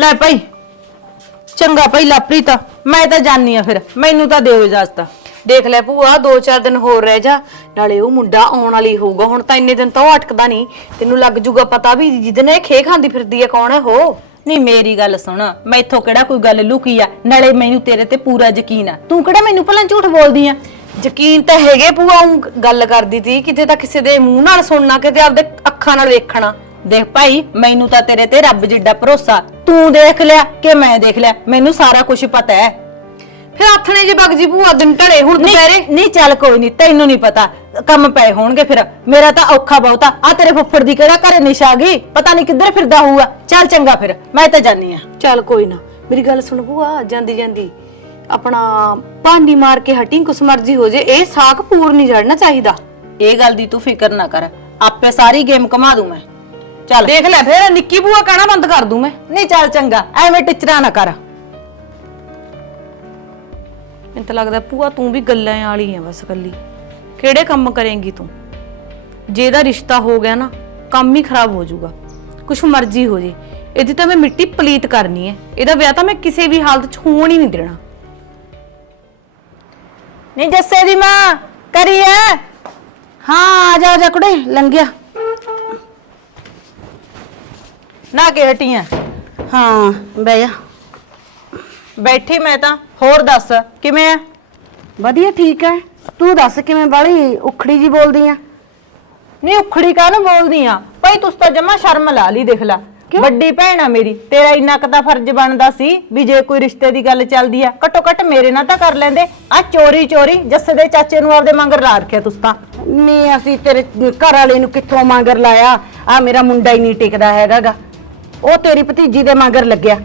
ਲੈ ਭਾਈ ਚੰਗਾ ਭਾਈ ਲਾਪ੍ਰੀਤ ਮੈਂ ਤਾਂ ਜਾਣੀ ਆ ਫਿਰ ਮੈਨੂੰ ਤਾਂ ਦਿਓ ਇਜਾਜ਼ਤ। ਦੇਖ ਲੈ ਭੂਆ ਦੋ ਚਾਰ ਦਿਨ ਹੋਰ ਰਹਿ ਜਾ ਨਾਲੇ ਉਹ ਮੁੰਡਾ ਆਉਣ ਵਾਲੀ ਹੋਊਗਾ ਹੁਣ ਤਾਂ ਇੰਨੇ ਦਿਨ ਤਾਂ ਉਹ ਅਟਕਦਾ ਨਹੀਂ ਤੈਨੂੰ ਲੱਗ ਜੂਗਾ ਪਤਾ ਵੀ ਜਿਹਦੇ ਨੇ ਖੇ ਖਾਂਦੀ ਫਿਰਦੀ ਹੈ ਕੌਣ ਹੈ ਉਹ। ਨਹੀਂ ਮੇਰੀ ਗੱਲ ਸੁਣ ਮੈਥੋਂ ਕਿਹੜਾ ਕੋਈ ਗੱਲ ਲੁਕੀ ਆ ਨਾਲੇ ਮੈਨੂੰ ਤੇਰੇ ਤੇ ਪੂਰਾ ਯਕੀਨ ਆ। ਤੂੰ ਕਿਹੜਾ ਮੈਨੂੰ ਭਲਾ ਝੂਠ ਬੋਲਦੀ ਆ? ਯਕੀਨ ਤਾਂ ਹੈਗੇ ਭੂਆ ਊਂ ਗੱਲ ਕਰਦੀ ਤੀ ਕਿਤੇ ਤਾਂ ਕਿਸੇ ਦੇ ਮੂੰਹ ਨਾਲ ਸੁਣਨਾ ਕਿਤੇ ਆਪਦੇ ਅੱਖਾਂ ਨਾਲ ਵੇਖਣਾ। ਦੇਖ ਭਾਈ ਮੈਨੂੰ ਤਾਂ ਤੇਰੇ ਤੇ ਰੱਬ ਜਿੱਡਾ ਭਰੋਸਾ। ਤੂੰ ਦੇਖ ਲਿਆ ਕਿ ਮੈਂ ਦੇਖ ਲਿਆ? ਮੈਨੂੰ ਸਾਰਾ ਕੁਝ ਪਤਾ ਹੈ। ਫਿਰ ਆਥਣੇ ਜੇ ਬਗ ਜੀ ਭੂਆ ਦਿਨ ਢਲੇ ਹੁਣ ਦੁਪਹਿਰੇ? ਨਹੀਂ ਚੱਲ ਕੋਈ ਨਹੀਂ ਤੈਨੂੰ ਨਹੀਂ ਪਤਾ। ਕੰਮ ਪਏ ਹੋਣਗੇ ਫਿਰ। ਮੇਰਾ ਤਾਂ ਔਖਾ ਬਹੁਤਾ। ਆ ਤੇਰੇ ਫੁੱਫੜ ਦੀ ਕਿਹੜਾ ਘਰੇ ਨਿਸ਼ਾ ਗਈ? ਪਤਾ ਨਹੀਂ ਕਿੱਧਰ ਫਿਰਦਾ ਹੋਊਗਾ। ਚੱਲ ਚੰਗਾ ਫਿਰ ਮੈਂ ਤਾਂ ਜਾਨੀ ਆ ਚੱਲ ਕੋਈ ਨਾ ਮੇਰੀ ਗੱਲ ਸੁਣ ਭੂਆ ਜਾਂਦੀ ਜਾਂਦੀ। ਆਪਣਾ ਭਾਂਡੀ ਮਾਰ ਕੇ ਹਟੀ ਕੁਛ ਮਰਜ਼ੀ ਹੋ ਜੇ। ਇਹ ਸਾਕ ਪੂਰ ਨਹੀਂ ਜੜਨਾ ਚਾਹੀਦਾ। ਇਹ ਗੱਲ ਦੀ ਤੂੰ ਫਿਕਰ ਨਾ ਕਰ। ਆਪੇ ਸਾਰੀ ਗੇਮ ਕਮਾ ਦੂੰ ਮੈਂ। ਚੱਲ। ਦੇਖ ਲੈ ਫਿਰ ਨਿੱਕੀ ਭੂਆ ਕਹਿਣਾ ਬੰਦ ਕਰ ਦੂੰ ਮੈਂ? ਨਹੀਂ ਚੱਲ ਚੰਗਾ ਐਵੇਂ ਟਿਚਰਾ ਨਾ ਕਰ। ਮੈਨੂੰ ਤਾਂ ਲੱਗਦਾ ਭੂਆ ਤੂੰ ਵੀ ਗੱਲਾਂ ਵਾਲੀ ਆ ਬਸ ਕੱਲੀ ਕਿਹੜੇ ਕੰਮ ਕਰੇਂਗੀ ਤੂੰ? ਜੇ ਇਹਦਾ ਰਿਸ਼ਤਾ ਹੋ ਗਿਆ ਨਾ ਕੰਮ ਹੀ ਖਰਾਬ ਹੋ ਜਾਊਗਾ। ਕੁਛ ਮਰਜ਼ੀ ਹੋ ਜੇ। ਇਹਦੀ ਤਾਂ ਮੈਂ ਮਿੱਟੀ ਪਲੀਤ ਕਰਨੀ ਹੈ। ਇਹਦਾ ਵਿਆਹ ਤਾਂ ਮੈਂ ਕਿਸੇ ਵੀ ਹਾਲਤ 'ਚ ਹੋਣ ਹੀ ਨਹੀਂ ਦੇਣਾ। ਨਹੀਂ ਜੱਸੇ ਦੀ ਮਾਂ ਕਰੀਏ ਹਾਂ ਆ ਜਾ ਜਾ ਕੁੜੇ ਲੰਘਿਆ ਨਾ ਕਿ ਹਟੀਆਂ। ਹਾਂ ਬਹਿ ਜਾ। ਬੈਠੀ ਮੈਂ ਤਾਂ ਹੋਰ ਦੱਸ ਕਿਵੇਂ ਆ ਵਧੀਆ ਠੀਕ ਹੈ ਤੂੰ ਦੱਸ ਕਿਵੇਂ ਬਾਲੀ ਉਖੜੀ ਜੀ ਬੋਲਦੀ ਆ ਨਹੀਂ ਉਖੜੀ ਕਾਹਨੂੰ ਬੋਲਦੀ ਆ? ਭਾਈ ਤੁਸੀਂ ਤਾਂ ਜਮਾ ਸ਼ਰਮ ਲਾ ਲਈ ਦੇਖ ਲੈ। ਵੱਡੀ ਭੈਣ ਆ ਮੇਰੀ ਤੇਰਾ ਇੰਨਾ ਕੁ ਤਾਂ ਫਰਜ਼ ਬਣਦਾ ਸੀ ਵੀ ਜੇ ਕੋਈ ਰਿਸ਼ਤੇ ਦੀ ਗੱਲ ਚੱਲਦੀ ਆ ਘੱਟੋ ਘੱਟ ਮੇਰੇ ਨਾਲ ਤਾਂ ਕਰ ਲੈਂਦੇ। ਆ ਚੋਰੀ ਚੋਰੀ ਜੱਸੇ ਦੇ ਚਾਚੇ ਨੂੰ ਆਪਦੇ ਮੰਗਰ ਲਾ ਰੱਖਿਆ ਤੁਸੀਂ ਤਾਂ। ਨਹੀਂ ਅਸੀਂ ਤੇਰੇ ਘਰ ਵਾਲੇ ਨੂੰ ਕਿੱਥੋਂ ਮੰਗਰ ਲਾਇਆ? ਆ ਮੇਰਾ ਮੁੰਡਾ ਹੀ ਨਹੀਂ ਟਿਕਦਾ ਹੈਗਾਗਾ। ਉਹ ਤੇਰੀ ਭਤੀਜੀ ਦੇ ਮੰਗਰ ਲੱਗਿਆ।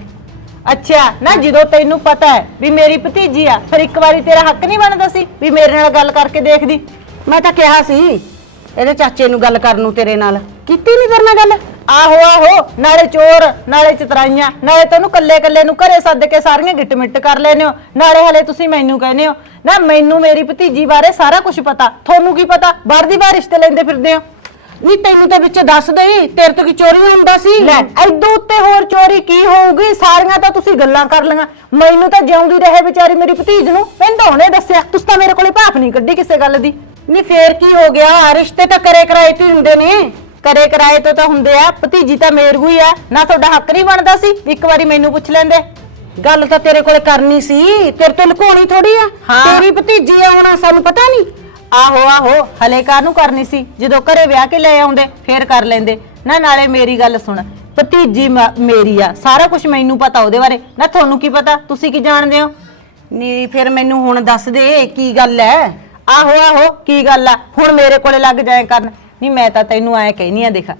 ਅੱਛਾ, ਨਾ ਜਦੋਂ ਤੈਨੂੰ ਪਤਾ ਹੈ ਵੀ ਮੇਰੀ ਭਤੀਜੀ ਆ, ਫਿਰ ਇੱਕ ਵਾਰੀ ਤੇਰਾ ਹੱਕ ਨਹੀਂ ਬਣਦਾ ਸੀ ਵੀ ਮੇਰੇ ਨਾਲ ਗੱਲ ਕਰਕੇ ਦੇਖਦੀ। ਮੈਂ ਤਾਂ ਕਿਹਾ ਸੀ, ਇਹਦੇ ਚਾਚੇ ਨੂੰ ਗੱਲ ਕਰਨ ਨੂੰ ਤੇਰੇ ਨਾਲ। ਕੀਤੀ ਨਹੀਂ ਤੇਰੇ ਨਾਲ ਗੱਲ? ਆਹੋ ਆਹੋ, ਨਾਲੇ ਚੋਰ, ਨਾਲੇ ਚਤਰਾਈਆਂ, ਨਾਲੇ ਤੈਨੂੰ ਕੱਲੇ ਕੱਲੇ ਨੂੰ ਘਰੇ ਸੱਦ ਕੇ ਸਾਰੀਆਂ ਗਿੱਟ ਮਿੱਟ ਕਰ ਲੈਨੇ ਹੋ। ਨਾਲੇ ਹਲੇ ਤੁਸੀਂ ਮੈਨੂੰ ਕਹਿੰਦੇ ਹੋ, ਨਾ ਮੈਨੂੰ ਮੇਰੀ ਭਤੀਜੀ ਬਾਰੇ ਸਾਰਾ ਕੁਝ ਪਤਾ। ਤੁਹਾਨੂੰ ਕੀ ਪਤਾ? ਬਾਹਰ ਦੀ ਬਾਹਰ ਰਿਸ਼ਤੇ ਲੈਂਦੇ ਫਿਰਦੇ ਹੋ। ਨਹੀਂ ਤੈਨੂੰ ਤਾਂ ਵਿੱਚ ਦੱਸ ਦੇਈ ਤੇਰੇ ਤੋਂ ਕੀ ਚੋਰੀ ਹੁੰਦਾ ਸੀ? ਲੈ ਐਦੋਂ ਉੱਤੇ ਹੋਰ ਚੋਰੀ ਕੀ ਹੋਊਗੀ? ਸਾਰੀਆਂ ਤਾਂ ਤੁਸੀਂ ਗੱਲਾਂ ਕਰ ਲਈਆਂ। ਮੈਨੂੰ ਤਾਂ ਜਿਉਂਦੀ ਰਹੇ ਵਿਚਾਰੀ ਮੇਰੀ ਭਤੀਜ ਨੂੰ। ਪਿੰਡ ਉਹਨੇ ਦੱਸਿਆ ਤੁਸੀਂ ਤਾਂ ਮੇਰੇ ਕੋਲੇ ਭਾਫ ਨਹੀਂ ਕੱਢੀ ਕਿਸੇ ਗੱਲ ਦੀ। ਨਹੀਂ ਫੇਰ ਕੀ ਹੋ ਗਿਆ? ਰਿਸ਼ਤੇ ਤਾਂ ਕਰੇ ਕਰਾਏ ਤੇ ਹੀ ਹੁੰਦੇ ਨੇ। ਕਰੇ ਕਰਾਏ ਤੋਂ ਤਾਂ ਹੁੰਦੇ ਆ। ਭਤੀਜੀ ਤਾਂ ਮੇਰੂ ਹੀ ਆ। ਨਾ ਤੁਹਾਡਾ ਹੱਕ ਨਹੀਂ ਬਣਦਾ ਸੀ। ਇੱਕ ਵਾਰੀ ਮੈਨੂੰ ਪੁੱਛ ਲੈਂਦੇ। ਗੱਲ ਤਾਂ ਤੇਰੇ ਕੋਲੇ ਕਰਨੀ ਸੀ। ਤੇਰੇ ਤੋਂ ਲੁਕਾਉਣੀ ਥੋੜੀ ਆ। ਹਾਂ। ਤੇਰੀ ਭਤੀਜੀ ਆ ਹੁਣ ਸਾਨੂੰ ਪਤਾ ਨਹੀਂ ਆਹੋ ਆਹੋ, ਹਲੇ ਕਾਹਨੂੰ ਕਰਨੀ ਸੀ? ਜਦੋਂ ਘਰੇ ਵਿਆਹ ਕੇ ਲੈ ਆਉਂਦੇ, ਫੇਰ ਕਰ ਲੈਂਦੇ। ਨਾ ਨਾਲੇ ਮੇਰੀ ਗੱਲ ਸੁਣ, ਭਤੀਜੀ ਮ- ਮੇਰੀ ਆ, ਸਾਰਾ ਕੁਝ ਮੈਨੂੰ ਪਤਾ ਉਹਦੇ ਬਾਰੇ। ਨਾ ਤੁਹਾਨੂੰ ਕੀ ਪਤਾ? ਤੁਸੀਂ ਕੀ ਜਾਣਦੇ ਹੋ? ਨਹੀਂ ਫਿਰ ਮੈਨੂੰ ਹੁਣ ਦੱਸ ਦੇ, ਕੀ ਗੱਲ ਐ? ਆਹੋ ਆਹੋ, ਕੀ ਗੱਲ ਆ? ਹੁਣ ਮੇਰੇ ਕੋਲੇ ਲੱਗ ਜਾਏ ਕਰਨ। ਨਹੀਂ ਮੈਂ ਤਾਂ ਤੈਨੂੰ ਐ ਕਹਿਨੀ ਆ, ਦੇਖ।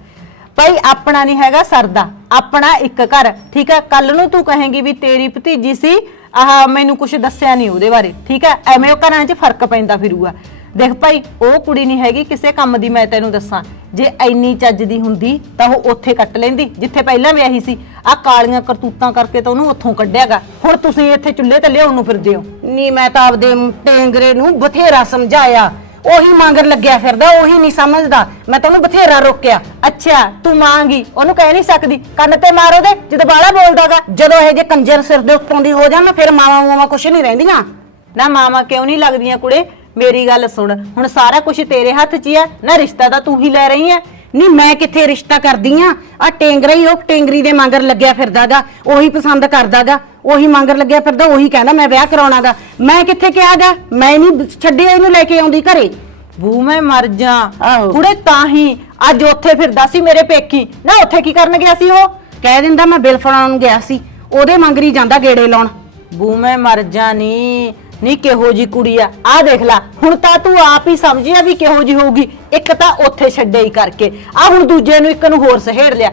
ਭਾਈ, ਆਪਣਾ ਨਹੀਂ ਹੈਗਾ ਸਰਦਾ। ਆਪਣਾ ਇੱਕ ਘਰ, ਠੀਕ ਆ ਕੱਲ ਨੂੰ ਤੂੰ ਕਹੇਂਗੀ ਵੀ ਤੇਰੀ ਭਤੀਜੀ ਸੀ, ਆਹ ਮੈਨੂੰ ਕੁਝ ਦੱਸਿਆ ਨਹੀਂ ਉਹਦੇ ਬਾਰੇ, ਠੀਕ ਹੈ ਐਵੇਂ ਉਹ ਘਰਾਂ 'ਚ ਫ਼ਰਕ ਪੈਂਦਾ ਫਿਰੂਗਾ। ਦੇਖ ਭਾਈ ਉਹ ਕੁੜੀ ਨਹੀਂ ਹੈਗੀ ਕਿਸੇ ਕੰਮ ਦੀ ਮੈਂ ਤੈਨੂੰ ਦੱਸਾਂ। ਜੇ ਐਨੀ ਚੱਜ ਦੀ ਹੁੰਦੀ ਤਾਂ ਉਹ ਉੱਥੇ ਕੱਟ ਲੈਂਦੀ ਜਿੱਥੇ ਪਹਿਲਾਂ ਵਿਆਹੀ ਸੀ। ਆ ਕਾਲੀਆਂ ਕਰਤੂਤਾਂ ਕਰਕੇ ਤਾਂ ਉਹਨੂੰ ਉੱਥੋਂ ਕੱਢਿਆਗਾ। ਹੁਣ ਤੁਸੀਂ ਇੱਥੇ ਚੁੱਲ੍ਹੇ ਤੇ ਲਿਆਉਣ ਨੂੰ ਫਿਰਦੇ ਹੋ। ਨਹੀਂ ਮੈਂ ਤਾਂ ਆਪਦੇ ਟੇਂਗਰੇ ਨੂੰ ਬਥੇਰਾ ਸਮਝਾਇਆ। ਉਹੀ ਮੰਗਰ ਲੱਗਿਆ ਫਿਰਦਾ ਉਹੀ ਨਹੀਂ ਸਮਝਦਾ। ਮੈਂ ਤਾਂ ਉਹਨੂੰ ਬਥੇਰਾ ਰੋਕਿਆ। ਅੱਛਾ ਤੂੰ ਮਾਂਗੀ ਉਹਨੂੰ ਕਹਿ ਨਹੀਂ ਸਕਦੀ। ਕੰਨ ਤੇ ਮਾਰੋ ਦੇ ਜਦੋਂ ਬਾਲਾ ਬੋਲਦਾਗਾ। ਜਦੋਂ ਇਹ ਜੇ ਕੰਜਰ ਸਿਰ ਦੇ ਉੱਤੋਂ ਦੀ ਹੋ ਜਾਣ ਫਿਰ ਮਾਵਾ ਮੂਵਾ ਕੁਛ ਨਹੀਂ ਰਹਿੰਦੀਆਂ। ਨਾ ਮਾਮਾ ਕਿਉਂ ਨਹੀਂ ਲੱਗਦੀਆਂ ਕੁੜੇ? ਮੇਰੀ ਗੱਲ ਸੁਣ ਹੁਣ ਸਾਰਾ ਕੁਝ ਤੇਰੇ ਹੱਥ 'ਚ ਹੀ ਆ ਨਾ ਰਿਸ਼ਤਾ ਤਾਂ ਤੂੰ ਹੀ ਲੈ ਰਹੀ ਆ। ਨਹੀਂ ਮੈਂ ਕਿੱਥੇ ਰਿਸ਼ਤਾ ਕਰਦੀ ਆ? ਆ ਟੇਂਗਰਾ ਹੀ ਉਹ ਟੇਂਗਰੀ ਦੇ ਮੰਗਰ ਲੱਗਿਆ ਫਿਰਦਾਗਾ ਉਹੀ ਪਸੰਦ ਕਰਦਾਗਾ ਉਹੀ ਮੰਗਰ ਲੱਗਿਆ ਫਿਰਦਾ ਉਹੀ ਕਹਿੰਦਾ ਮੈਂ ਵਿਆਹ ਕਰਾਉਣਾਗਾ। ਮੈਂ ਕਿੱਥੇ ਕਿਹਾਗਾ? ਮੈਂ ਨਹੀਂ ਛੱਡਿਆ ਇਹਨੂੰ ਲੈ ਕੇ ਆਉਂਦੀ ਘਰੇ। ਬੂ ਮੈਂ ਮਰ ਜਾ। ਆਹੋ। ਕੁੜੇ ਤਾਂ ਹੀ ਅੱਜ ਉੱਥੇ ਫਿਰਦਾ ਸੀ ਮੇਰੇ ਪੇਕੀ। ਨਾ ਉੱਥੇ ਕੀ ਕਰਨ ਗਿਆ ਸੀ ਉਹ? ਕਹਿ ਦਿੰਦਾ ਮੈਂ ਬਿਲ ਫੜਾਉਣ ਗਿਆ ਸੀ ਉਹਦੇ ਮੰਗਰੀ ਜਾਂਦਾ ਗੇੜੇ ਲਾਉਣ। ਬੂ ਮੈਂ ਮਰ ਜਾ ਨੀ। ਨੀ ਕਿਹੋ ਜੀ ਕੁੜੀ ਆ। ਆ ਦੇਖ ਲੈ, ਹੁਣ ਤਾਂ ਤੂੰ ਆਪ ਹੀ ਸਮਝਿਆ ਵੀ ਕਿਹੋ ਜੀ ਹੋਊਗੀ। ਇੱਕ ਤਾਂ ਉੱਥੇ ਛੱਡੇ ਹੀ ਕਰਕੇ। ਆ ਹੁਣ ਦੂਜੇ ਨੂੰ, ਇੱਕ ਨੂੰ ਹੋਰ ਸਹੇੜ ਲਿਆ।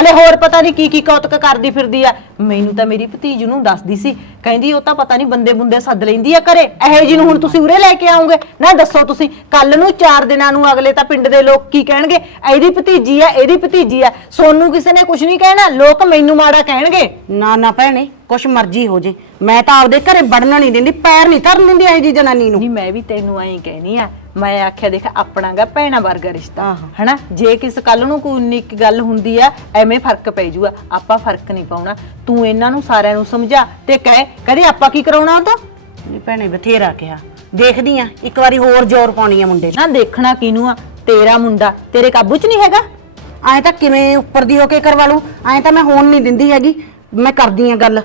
ਹਲੇ ਹੋਰ ਪਤਾ ਨਹੀਂ ਕੀ ਕੀ ਕੌਤਕ ਕਰਦੀ ਫਿਰਦੀ ਆ। ਮੈਨੂੰ ਤਾਂ ਮੇਰੀ ਭਤੀਜ ਨੂੰ ਦੱਸਦੀ ਸੀ। ਕਹਿੰਦੀ ਉਹ ਤਾਂ ਪਤਾ ਨਹੀਂ ਬੰਦੇ ਬੁੰਦੇ ਸੱਦ ਲੈਂਦੀ ਆ ਘਰੇ। ਇਹੋ ਜੀ ਨੂੰ ਹੁਣ ਤੁਸੀਂ ਉਰੇ ਲੈ ਕੇ ਆਉਂਗੇ ਨਾ ਦੱਸੋ ਤੁਸੀਂ ਕੱਲ ਨੂੰ 4 ਦਿਨਾਂ ਨੂੰ ਅਗਲੇ ਤਾਂ ਪਿੰਡ ਦੇ ਲੋਕ ਕੀ ਕਹਿਣਗੇ? ਇਹਦੀ ਭਤੀਜੀ ਆ ਇਹਦੀ ਭਤੀਜੀ ਆ। ਸੋਨੂੰ ਕਿਸੇ ਨੇ ਕੁਝ ਨਹੀਂ ਕਹਿਣਾ। ਲੋਕ ਮੈਨੂੰ ਮਾੜਾ ਕਹਿਣਗੇ। ਨਾ ਨਾ ਭੈਣੇ ਕੁਛ ਮਰਜ਼ੀ ਹੋ ਜੇ। ਮੈਂ ਤਾਂ ਆਪਦੇ ਘਰੇ ਵੜਨਾ ਨਹੀਂ ਦਿੰਦੀ ਪੈਰ ਨਹੀਂ ਧਰਨ ਦਿੰਦੀ ਇਹ ਜੀ ਜਨਾਨੀ ਨੂੰ। ਨਹੀਂ ਮੈਂ ਵੀ ਤੈਨੂੰ ਐਂ ਕਹਿਨੀ ਆ। ਮੈਂ ਆਖਿਆ ਦੇਖ ਆਪਣਾਗਾ ਭੈਣਾ ਵਰਗਾ ਰਿਸ਼ਤਾ। ਆਹੋ। ਹਨਾ? ਜੇ ਕਿਸ ਕੱਲ ਨੂੰ ਕੋਈ ਉਨੀ ਗੱਲ ਹੁੰਦੀ ਆ ਐਵੇਂ ਫ਼ਰਕ ਪੈ ਜੂਗਾ। ਆਪਾਂ ਫ਼ਰਕ ਨਹੀਂ ਪਾਉਣਾ। ਤੂੰ ਇਹਨਾਂ ਨੂੰ ਸਾਰਿਆਂ ਨੂੰ ਸਮਝਾ ਤੇ ਕਹਿ ਕਦੇ ਆਪਾਂ ਕੀ ਕਰਾਉਣਾ ਉਹ ਤੋਂ? ਨਹੀਂ ਭੈਣੇ ਬਥੇਰਾ ਕਿਹਾ। ਦੇਖਦੀ ਆ ਇੱਕ ਵਾਰੀ ਹੋਰ ਜ਼ੋਰ ਪਾਉਣੀ ਆ ਮੁੰਡੇ ਨਾ ਦੇਖਣਾ ਕਿਨੂੰ ਆ? ਤੇਰਾ ਮੁੰਡਾ ਤੇਰੇ ਕਾਬੂ 'ਚ ਨਹੀਂ ਹੈਗਾ? ਐ ਤਾਂ ਕਿਵੇਂ ਉੱਪਰ ਦੀ ਹੋ ਕੇ ਕਰਵਾ ਲੂ ਐ ਤਾਂ ਮੈਂ ਹੋਣ ਨਹੀਂ ਦਿੰਦੀ ਹੈਗੀ। ਮੈਂ ਕਰਦੀ ਆ ਗੱਲ।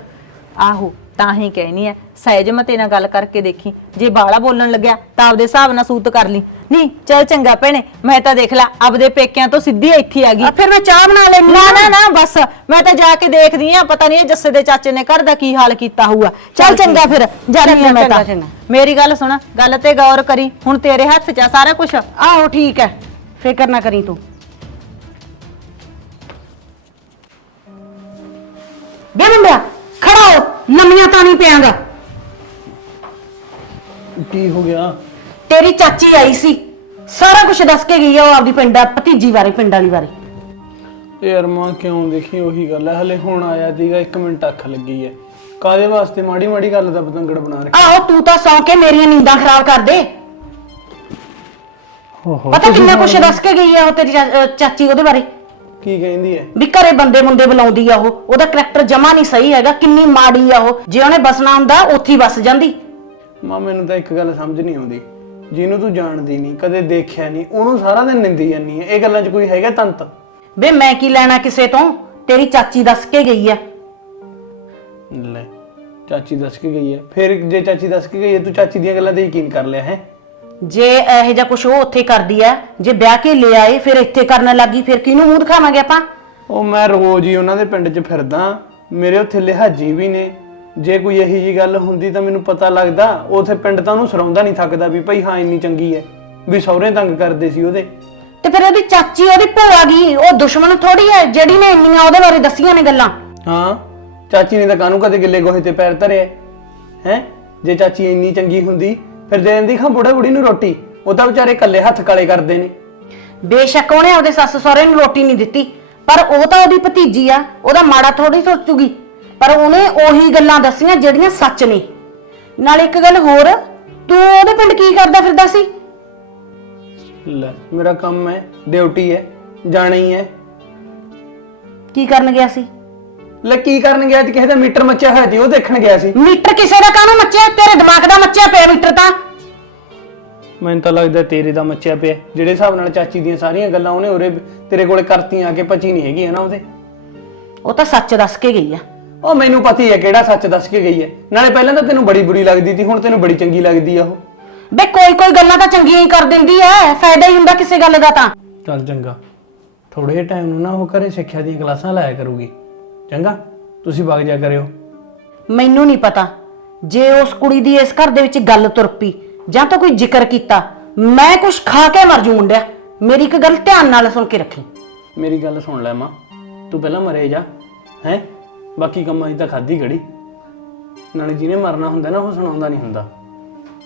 ਆਹੋ ਤਾਂ ਹੀ ਕਹਿਨੀ ਐ ਸਹਿਜ ਮਤੇ ਨਾਲ ਗੱਲ ਕਰਕੇ ਦੇਖੀ। ਜੇ ਬਾਲਾ ਬੋਲਣ ਲੱਗਿਆ ਤਾਂ ਆਪਦੇ ਹਿਸਾਬ ਨਾਲ ਸੂਤ ਕਰ ਲਈ। ਨਹੀਂ ਚੱਲ ਚੰਗਾ ਭੈਣੇ ਮੈਂ ਤਾਂ ਦੇਖ ਲਾ ਆਪਦੇ ਪੇਕਿਆਂ ਤੋਂ ਸਿੱਧੀ ਇੱਥੇ ਆ ਗਈ। ਆ ਫਿਰ ਮੈਂ ਚਾਹ ਬਣਾ ਲੈਣੀ ਨਾ ਨਾ ਨਾ ਬਸ ਮੈਂ ਤਾਂ ਜਾ ਕੇ ਦੇਖਦੀ ਆ ਪਤਾ ਨਹੀਂ ਇਹ ਜੱਸੇ ਦੇ ਚਾਚੇ ਨੇ ਘਰ ਦਾ ਕੀ ਹਾਲ ਕੀਤਾ ਹੋਊਗਾ। ਚੱਲ ਚੰਗਾ ਫਿਰ ਜਾਨੀ ਆ ਮੈਂ ਤਾਂ। ਚੰਗਾ। ਮੇਰੀ ਗੱਲ ਸੁਣ ਗੱਲ ਤੇ ਗੌਰ ਕਰੀ ਹੁਣ ਤੇਰੇ ਹੱਥ 'ਚ ਆ ਸਾਰਾ ਕੁਝ ਆਹੋ ਠੀਕ ਹੈ। ਫਿਕਰ ਨਾ ਕਰੀ ਤੂੰ। ਬੇ ਮੁੰਡਿਆ ਖੜਾ ਹੋ ਲੰਮੀਆਂ ਤਾਂ ਨਹੀਂ ਪਿਆਂਗਾ। ਕੀ ਹੋ ਗਿਆ? ਤੇਰੀ ਚਾਚੀ ਆਈ ਸੀ। ਸਾਰਾ ਕੁਝ ਦੱਸ ਕੇ ਗਈ ਆ ਉਹ ਆਪਦੀ ਪਿੰਡਾ ਭਤੀਜੀ ਬਾਰੇ ਪਿੰਡ ਵਾਲੀ ਬਾਰੇ। ਯਾਰ ਮਾਂ ਕਿਉਂ ਦੇਖੀ ਉਹੀ ਗੱਲ ਹੈ ਹਲੇ ਹੁਣ ਆਇਆ ਸੀਗਾ 1 ਮਿੰਟ ਅੱਖ ਲੱਗੀ ਹੈ ਕਾਦੇ ਵਾਸਤੇ ਮਾੜੀ ਮਾੜੀ ਗੱਲ ਦਾ ਪਤੰਗੜ ਬਣਾ ਰੱਖਿਆ? ਆਹੋ ਤੂੰ ਤਾਂ ਸੌਂ ਕੇ ਮੇਰੀਆਂ ਨੀਂਦਾਂ ਖਰਾਬ ਕਰ ਦੇ। ਓਹੋ ਪਤਾ ਕਿੰਨਾ ਕੁਝ ਦੱਸ ਕੇ ਗਈ ਆ ਉਹ ਤੇਰੀ ਚਾ- ਅਹ ਚਾਚੀ ਉਹਦੇ ਬਾਰੇ? ਕੀ ਕਹਿੰਦੀ ਹੈ ਵੀ ਘਰੇ ਬੰਦੇ ਮੁੰਡੇ ਬੁਲਾਉਂਦੀ ਆ ਉਹ। ਉਹਦਾ ਕਰੈਕਟਰ ਜਮਾ ਨਹੀਂ ਸਹੀ ਹੈਗਾ ਕਿੰਨੀ ਮਾੜੀ ਆ ਉਹ। ਜੇ ਉਹਨੇ ਬਸਣਾ ਹੁੰਦਾ ਉੱਥੇ ਹੀ ਬਸ ਜਾਂਦੀ। ਮਾਂ ਮੈਨੂੰ ਤਾਂ ਇੱਕ ਗੱਲ ਸਮਝ ਨਹੀਂ ਆਉਂਦੀ। ਜਿਹਨੂੰ ਤੂੰ ਜਾਣਦੀ ਨਹੀਂ ਕਦੇ ਦੇਖਿਆ ਨਹੀਂ ਉਹਨੂੰ ਸਾਰਾ ਦਿਨ ਨਿੰਦੀ ਜਾਂਦੀ ਹੈ ਇਹ ਗੱਲਾਂ 'ਚ ਕੋਈ ਹੈਗਾ ਤੰਤ? ਵੇ ਮੈਂ ਕੀ ਲੈਣਾ ਕਿਸੇ ਤੋਂ? ਤੇਰੀ ਚਾਚੀ ਦੱਸ ਕੇ ਗਈ ਆ। ਲੈ ਚਾਚੀ ਦੱਸ ਕੇ ਗਈ ਹੈ ਫਿਰ ਜੇ ਚਾਚੀ ਦੱਸ ਕੇ ਗਈ ਹੈ ਤੂੰ ਚਾਚੀ ਦੀਆਂ ਗੱਲਾਂ ਤੇ ਯਕੀਨ ਕਰ ਲਿਆ ਹੈ? ਜੇ ਇਹੋ ਜਿਹਾ ਕੁਝ ਉਹ ਉੱਥੇ ਕਰਦੀ ਆ ਜੇ ਵਿਆਹ ਕੇ ਲੈ ਆਏ ਫਿਰ ਇੱਥੇ ਕਰਨ ਲੱਗੀ ਫਿਰ ਕਿਹਨੂੰ ਮੂੰਹ ਦਿਖਾਵਾਂਗੇ ਆਪਾਂ? ਉਹ ਮੈਂ ਰੋਜ਼ ਹੀ ਉਹਨਾਂ ਦੇ ਪਿੰਡ 'ਚ ਫਿਰਦਾ। ਮੇਰੇ ਉੱਥੇ ਲਿਹਾਜੀ ਵੀ ਨੇ। ਜੇ ਕੋਈ ਇਹੀ ਜੀ ਗੱਲ ਹੁੰਦੀ ਤਾਂ ਮੈਨੂੰ ਪਤਾ ਲੱਗਦਾ ਉਥੇ ਪਿੰਡ ਤਾਂ ਉਹਨੂੰ ਸਰਾਉਂਦਾ ਨਹੀਂ ਥੱਕਦਾ ਵੀ ਭਾਈ ਹਾਂ ਇੰਨੀ ਚੰਗੀ ਹੈ ਵੀ ਸਹੁਰੇ ਤੰਗ ਕਰਦੇ ਸੀ ਉਹਦੇ। ਤੇ ਫਿਰ ਉਹਦੀ ਚਾਚੀ ਉਹਦੀ ਭੂਆ ਗਈ ਉਹ ਦੁਸ਼ਮਣ ਥੋੜੀ ਹੈ ਜਿਹੜੀ ਨੇ ਇੰਨੀਆਂ ਉਹਦੇ ਬਾਰੇ ਦੱਸੀਆਂ ਨੇ ਗੱਲਾਂ। ਹਾਂ ਚਾਚੀ ਨੇ ਤਾਂ ਕਾਨੂੰ ਕਦੇ ਗਿੱਲੇ ਗੋਹੇ ਤੇ ਪੈਰ ਧਰਿਆ? ਹੈ? ਜੇ ਚਾਚੀ ਇੰਨੀ ਚੰਗੀ ਹੁੰਦੀ ਫਿਰ ਦੇ ਦਿੰਦੀ ਖਾਂ ਬੁੜੇ ਬੁੜੀ ਨੂੰ ਰੋਟੀ। ਉਹ ਤਾਂ ਵਿਚਾਰੇ ਇਕੱਲੇ ਹੱਥ ਕਾਲੇ ਕਰਦੇ ਨੇ। ਬੇਸ਼ੱਕ ਉਹਨੇ ਆਪਦੇ ਸੱਸ ਸਹੁਰੇ ਨੂੰ ਰੋਟੀ ਨਹੀਂ ਦਿੱਤੀ ਪਰ ਉਹ ਤਾਂ ਉਹਦੀ ਭਤੀਜੀ ਆ ਉਹਦਾ ਮਾੜਾ ਥੋੜੀ ਸੋਚੂਗੀ। ਪਰ ਉਹਨੇ ਉਹੀ ਗੱਲਾਂ ਦੱਸੀਆਂ ਜਿਹੜੀਆਂ ਸੱਚ ਨੇ। ਨਾਲ ਇੱਕ ਗੱਲ ਹੋਰ ਤੂੰ ਉਹਦੇ ਪਿੰਡ ਕੀ ਕਰਦਾ ਫਿਰਦਾ ਸੀ? ਲੈ ਮੇਰਾ ਕੰਮ ਹੈ ਡਿਊਟੀ ਹੈ ਜਾਣਾ ਹੀ ਹੈ। ਕੀ ਕਰਨ ਗਿਆ ਸੀ? ਲੈ ਕੀ ਕਰਨ ਗਿਆ? ਅੱਜ ਕਿਸੇ ਦਾ ਮੀਟਰ ਮੱਚਿਆ ਹੋਇਆ ਸੀ ਉਹ ਦੇਖਣ ਗਿਆ ਸੀ। ਮੀਟਰ ਕਿਸੇ ਦਾ ਕਾਹਨੂੰ ਮੱਚਿਆ? ਤੇਰੇ ਦਿਮਾਗ ਦਾ ਮੱਚਿਆ ਪਿਆ ਮੀਟਰ ਤਾਂ। ਮੈਨੂੰ ਤਾਂ ਲੱਗਦਾ ਤੇਰੇ ਦਾ ਮੱਚਿਆ ਪਿਆ। ਜਿਹੜੇ ਹਿਸਾਬ ਨਾਲ ਚਾਚੀ ਦੀਆਂ ਸਾਰੀਆਂ ਗੱਲਾਂ ਉਹਨੇ ਉਰੇ ਤੇਰੇ ਕੋਲੇ ਕਰਤੀਆਂ ਆ ਕੇ ਪਚੀ ਨਹੀਂ ਹੈਗੀ ਹੈ ਨਾ ਉਹਦੇ। ਉਹ ਤਾਂ ਸੱਚ ਦੱਸ ਕੇ ਗਈ ਆ। ਉਹ ਮੈਨੂੰ ਪਤਾ ਹੀ ਹੈ ਕਿਹੜਾ ਸੱਚ ਦੱਸ ਕੇ ਗਈ ਹੈ। ਨਾਲੇ ਪਹਿਲਾਂ ਤਾਂ ਤੈਨੂੰ ਬੜੀ ਬੁਰੀ ਲੱਗਦੀ ਸੀ ਹੁਣ ਤੈਨੂੰ ਬੜੀ ਚੰਗੀ ਲੱਗਦੀ ਆ ਉਹ। ਬੇ ਕੋਈ ਕੋਈ ਗੱਲਾਂ ਤਾਂ ਚੰਗੀਆਂ ਹੀ ਕਰ ਦਿੰਦੀ ਐ ਫਾਇਦਾ ਹੀ ਹੁੰਦਾ ਕਿਸੇ ਗੱਲ ਦਾ ਤਾਂ। ਚੱਲ ਚੰਗਾ। ਥੋੜੇ ਜਿਹੇ ਟਾਈਮ ਨੂੰ ਨਾ ਉਹ ਘਰੇ ਸਿੱਖਿਆ ਦੀਆਂ ਕਲਾਸਾਂ ਲਾਇਆ ਕਰੂਗੀ। ਚੰਗਾ? ਤੁਸੀਂ ਵਗ ਜਾ ਕਰਿਓ। ਮੈਨੂੰ ਨਹੀਂ ਪਤਾ ਜੇ ਉਸ ਕੁੜੀ ਦੀ ਇਸ ਘਰ ਦੇ ਵਿੱਚ ਗੱਲ ਤੁਰ ਪਈ ਜਾਂ ਤਾਂ ਕੋਈ ਜ਼ਿਕਰ ਕੀਤਾ ਮੈਂ ਕੁਛ ਖਾ ਕੇ ਮਰ ਜੂ ਮੁੰਡਿਆ। ਮੇਰੀ ਇੱਕ ਗੱਲ ਧਿਆਨ ਨਾਲ ਸੁਣ ਕੇ ਰੱਖੀ। ਮੇਰੀ ਗੱਲ ਸੁਣ ਲੈ ਮਾਂ ਤੂੰ ਪਹਿਲਾਂ ਮਰੇ ਜਾ ਹੈ? ਬਾਕੀ ਕੰਮਾਂ ਦੀ ਤਾਂ ਖਾਦੀ ਘੜੀ। ਨਾਲੇ ਜਿਹਨੇ ਮਰਨਾ ਹੁੰਦਾ ਨਾ ਉਹ ਸੁਣਾਉਂਦਾ ਨਹੀਂ ਹੁੰਦਾ।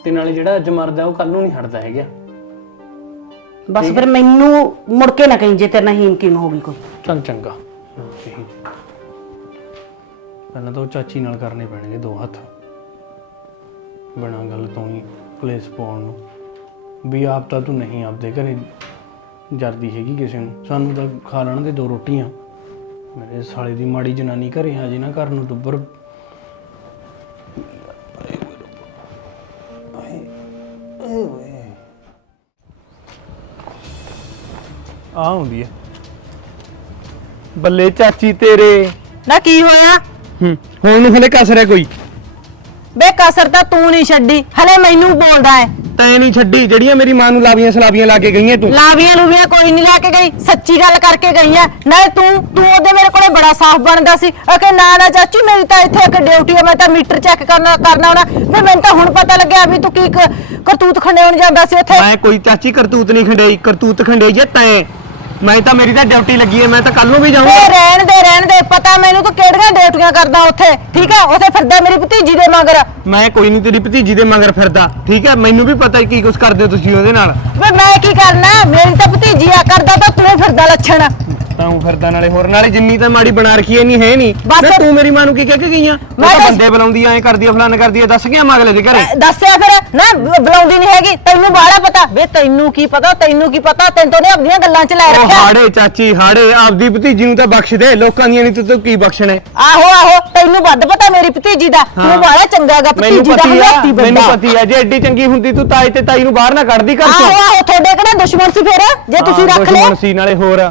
ਤੇ ਨਾਲੇ ਜਿਹੜਾ ਅੱਜ ਮਰਦਾ ਉਹ ਕੱਲ ਨੂੰ ਨਹੀਂ ਹਟਦਾ ਹੈਗਾ। ਬਸ ਫਿਰ ਮੈਨੂੰ ਮੁੜ ਕੇ ਨਾ ਕਹੀਂ ਜੇ ਤੇਰੇ ਨਾਲ ਹੀਮਕੀਮ ਹੋ ਗਈ ਕੋਈ। ਚੰਗਾ। ਕਹੀ ਪਹਿਲਾਂ ਤਾਂ ਉਹ ਚਾਚੀ ਨਾਲ ਕਰਨੇ ਪੈਣਗੇ ਦੋ ਹੱਥ। ਬਣਾ ਗੱਲ ਤੋਂ ਹੀ ਕਲੇਸ਼ ਪਾਉਣ ਨੂੰ। ਵੀ ਆਪ ਤਾਂ ਤੂੰ ਨਹੀਂ ਆਪਦੇ ਘਰੇ ਜਰਦੀ ਹੈਗੀ ਕਿਸੇ ਨੂੰ। ਸਾਨੂੰ ਤਾਂ ਖਾ ਲੈਣ ਦੇ ਦੋ ਰੋਟੀਆਂ। ਮੇਰੇ ਸਾਲੇ ਦੀ ਮਾੜੀ ਜਨਾਨੀ ਘਰੇ ਆ ਜੇ ਨਾ ਘਰ ਨੂੰ ਦੁੱਬਰ ਆ ਹੁੰਦੀ ਹੈ ਬੱਲੇ ਚਾਚੀ ਤੇਰੇ। ਨਾ ਕੀ ਹੋਇਆ? ਹੂੰ ਹੁਣ ਨੂੰ ਹਲੇ ਕਸਰ ਹੈ ਕੋਈ। ਬੇ ਕਸਰ ਤਾਂ ਤੂੰ ਨਹੀਂ ਛੱਡੀ ਹਲੇ ਮੈਨੂੰ ਬੋਲਦਾ ਹੈ। ਤੈਂ ਨਹੀਂ ਛੱਡੀ ਜਿਹੜੀਆਂ ਮੇਰੀ ਮਾਂ ਨੂੰ ਲਾਵੀਆਂ ਸਲਾਬੀਆਂ ਲਾ ਕੇ ਗਈਆਂ ਤੂੰ। ਲਾਵੀਆਂ ਲੂਵੀਆਂ ਕੋਈ ਨਹੀਂ ਲੈ ਕੇ ਗਈ ਸੱਚੀ ਗੱਲ ਕਰਕੇ ਗਈ ਆ। ਨਾਲੇ ਤੂੰ ਤੂੰ ਉਹਦੇ ਮੇਰੇ ਕੋਲੇ ਬੜਾ ਸਾਫ਼ ਬਣਦਾ ਸੀ। ਉਹ ਕਿ ਨਾ ਨਾ ਚਾਚੀ ਮੇਰੀ ਤਾਂ ਇੱਥੇ ਇੱਕ ਡਿਊਟੀ ਆ ਮੈਂ ਤਾਂ ਮੀਟਰ ਚੈੱਕ ਕਰਨਾ ਕਰਨਾ ਹੋਣਾ ਫਿਰ ਮੈਨੂੰ ਤਾਂ ਹੁਣ ਪਤਾ ਲੱਗਿਆ ਵੀ ਤੂੰ ਕੀ ਕ- ਕਰਤੂਤ ਖੰਡੇਉਣ ਜਾਂਦਾ ਸੀ ਉੱਥੇ। ਮੈਂ ਕੋਈ ਚਾਚੀ ਕਰਤੂਤ ਨਹੀਂ ਖੰਡੇਈ ਕਰਤੂਤ ਖੰਡੇਈ ਜੇ ਤੈਂ। ਮੈਂ ਤਾਂ ਮੇਰੀ ਤਾਂ ਡਿਊਟੀ ਲੱਗੀ ਹੈ ਮੈਂ ਤਾਂ ਕੱਲ ਨੂੰ ਵੀ ਜਾਊਂਗਾ। ਰਹਿਣ ਦੇ ਰਹਿਣ ਦੇ ਪਤਾ ਮੈਨੂੰ ਤੂੰ ਕਿਹੜੀਆਂ ਡਿਊਟੀਆਂ ਕਰਦਾ ਉੱਥੇ ਠੀਕ ਹੈ? ਉੱਥੇ ਫਿਰਦਾ ਮੇਰੀ ਭਤੀਜੀ ਦੇ ਮਗਰ। ਮੈਂ ਕੋਈ ਨਹੀਂ ਤੇਰੀ ਭਤੀਜੀ ਦੇ ਮਗਰ ਫਿਰਦਾ ਠੀਕ ਹੈ? ਮੈਨੂੰ ਵੀ ਪਤਾ ਕੀ ਕੁਝ ਕਰਦੇ ਹੋ ਤੁਸੀਂ ਉਹਦੇ ਨਾਲ। ਵੇ ਮੈਂ ਕੀ ਕਰਨਾ? ਮੇਰੀ ਤਾਂ ਭਤੀਜੀ ਆ ਕਰਦਾ ਤਾਂ ਤੂੰ ਫਿਰਦਾ ਲੱਛਣ। ਤਾਂ ਹੂੰ ਫਿਰਦਾ ਨਾਲੇ ਹੋਰ ਨਾਲੇ ਜਿੰਨੀ ਤਾਂ ਮਾੜੀ ਬਣਾ ਰੱਖੀ ਐ ਨਹੀਂ ਹੈ ਨਹੀਂ ਬਸ- ਨਾ ਤੂੰ ਮੇਰੀ ਮਾਂ ਨੂੰ ਕੀ ਕਹਿ ਕੇ ਗਈਆਂ? ਮੈਂ ਮੈਂ ਤਾਂ- ਬੰਦੇ ਬੁਲਾਉਂਦੀ ਐ ਕਰਦੀ ਐ ਫਲਾਨ ਕਰਦੀ ਐ ਦੱਸ ਗਿਆ ਮਗਲੇ ਦੇ ਘਰੇ? ਅ, ਦੱਸਿਆ ਫਿਰ ਨਾ ਬ- ਬੁਲਾਉਂਦੀ ਨਹੀਂ ਹੈਗੀ ਤੈਨੂੰ ਬਾਹਲਾ ਪਤਾ। ਵੇ ਤੈਨੂੰ ਕੀ ਪਤਾ ਤੈਨੂੰ ਕੀ ਪਤਾ ਤੈਨੂੰ ਤਾਂ ਉਹਨੇ ਆਪਣੀਆਂ ਗੱਲਾਂ ਚ ਲੈ ਉਹ ਰੱਖਿਆ। ਹਾੜੇ ਚਾਚੀ ਹਾੜੇ ਆਪਦੀ ਭਤੀਜੀ ਨੂੰ ਤਾਂ ਬਖਸ਼ ਦੇ ਲੋਕਾਂ ਦੀਆਂ ਨਹੀਂ ਤੂੰ ਤੂੰ ਕੀ ਬਖਸ਼ਣਾ? ਹੈ? ਆਹੋ ਆਹੋ ਤੈਨੂੰ ਵੱਧ ਪਤਾ ਮੇਰੀ ਭਤੀਜੀ ਦਾ। ਤੂੰ ਹਾਂ। ਬਾਹਲਾ ਚੰਗਾਗਾ ਮੈਨੂੰ ਭਤੀਜੀ ਦਾ ਪਤੀ ਆ ਹੰਗਾਤੀ ਮੈਨੂੰ ਬੰਦਾ ਪਤੀ ਆ ਜੇ ਐਡੀ ਚੰਗੀ ਹੁੰਦੀ ਤੂੰ ਤਾਏ ਤੇ ਤਾਈ ਨੂੰ ਬਾਹਰ ਨਾ ਕੱਢਦੀ ਘਰ ਆਹੋ ਆਹੋ ਤੁਹਾਡੇ ਕਿਹੜਾ ਦੁਸ਼ਮਣ ਸੀ ਫਿਰ? ਜੇ ਤੁਸੀਂ ਹਾਂ, ਰੱਖ ਲਏ। ਦੁਸ਼ਮਣ ਸੀ ਨਾਲੇ ਹੋਰ।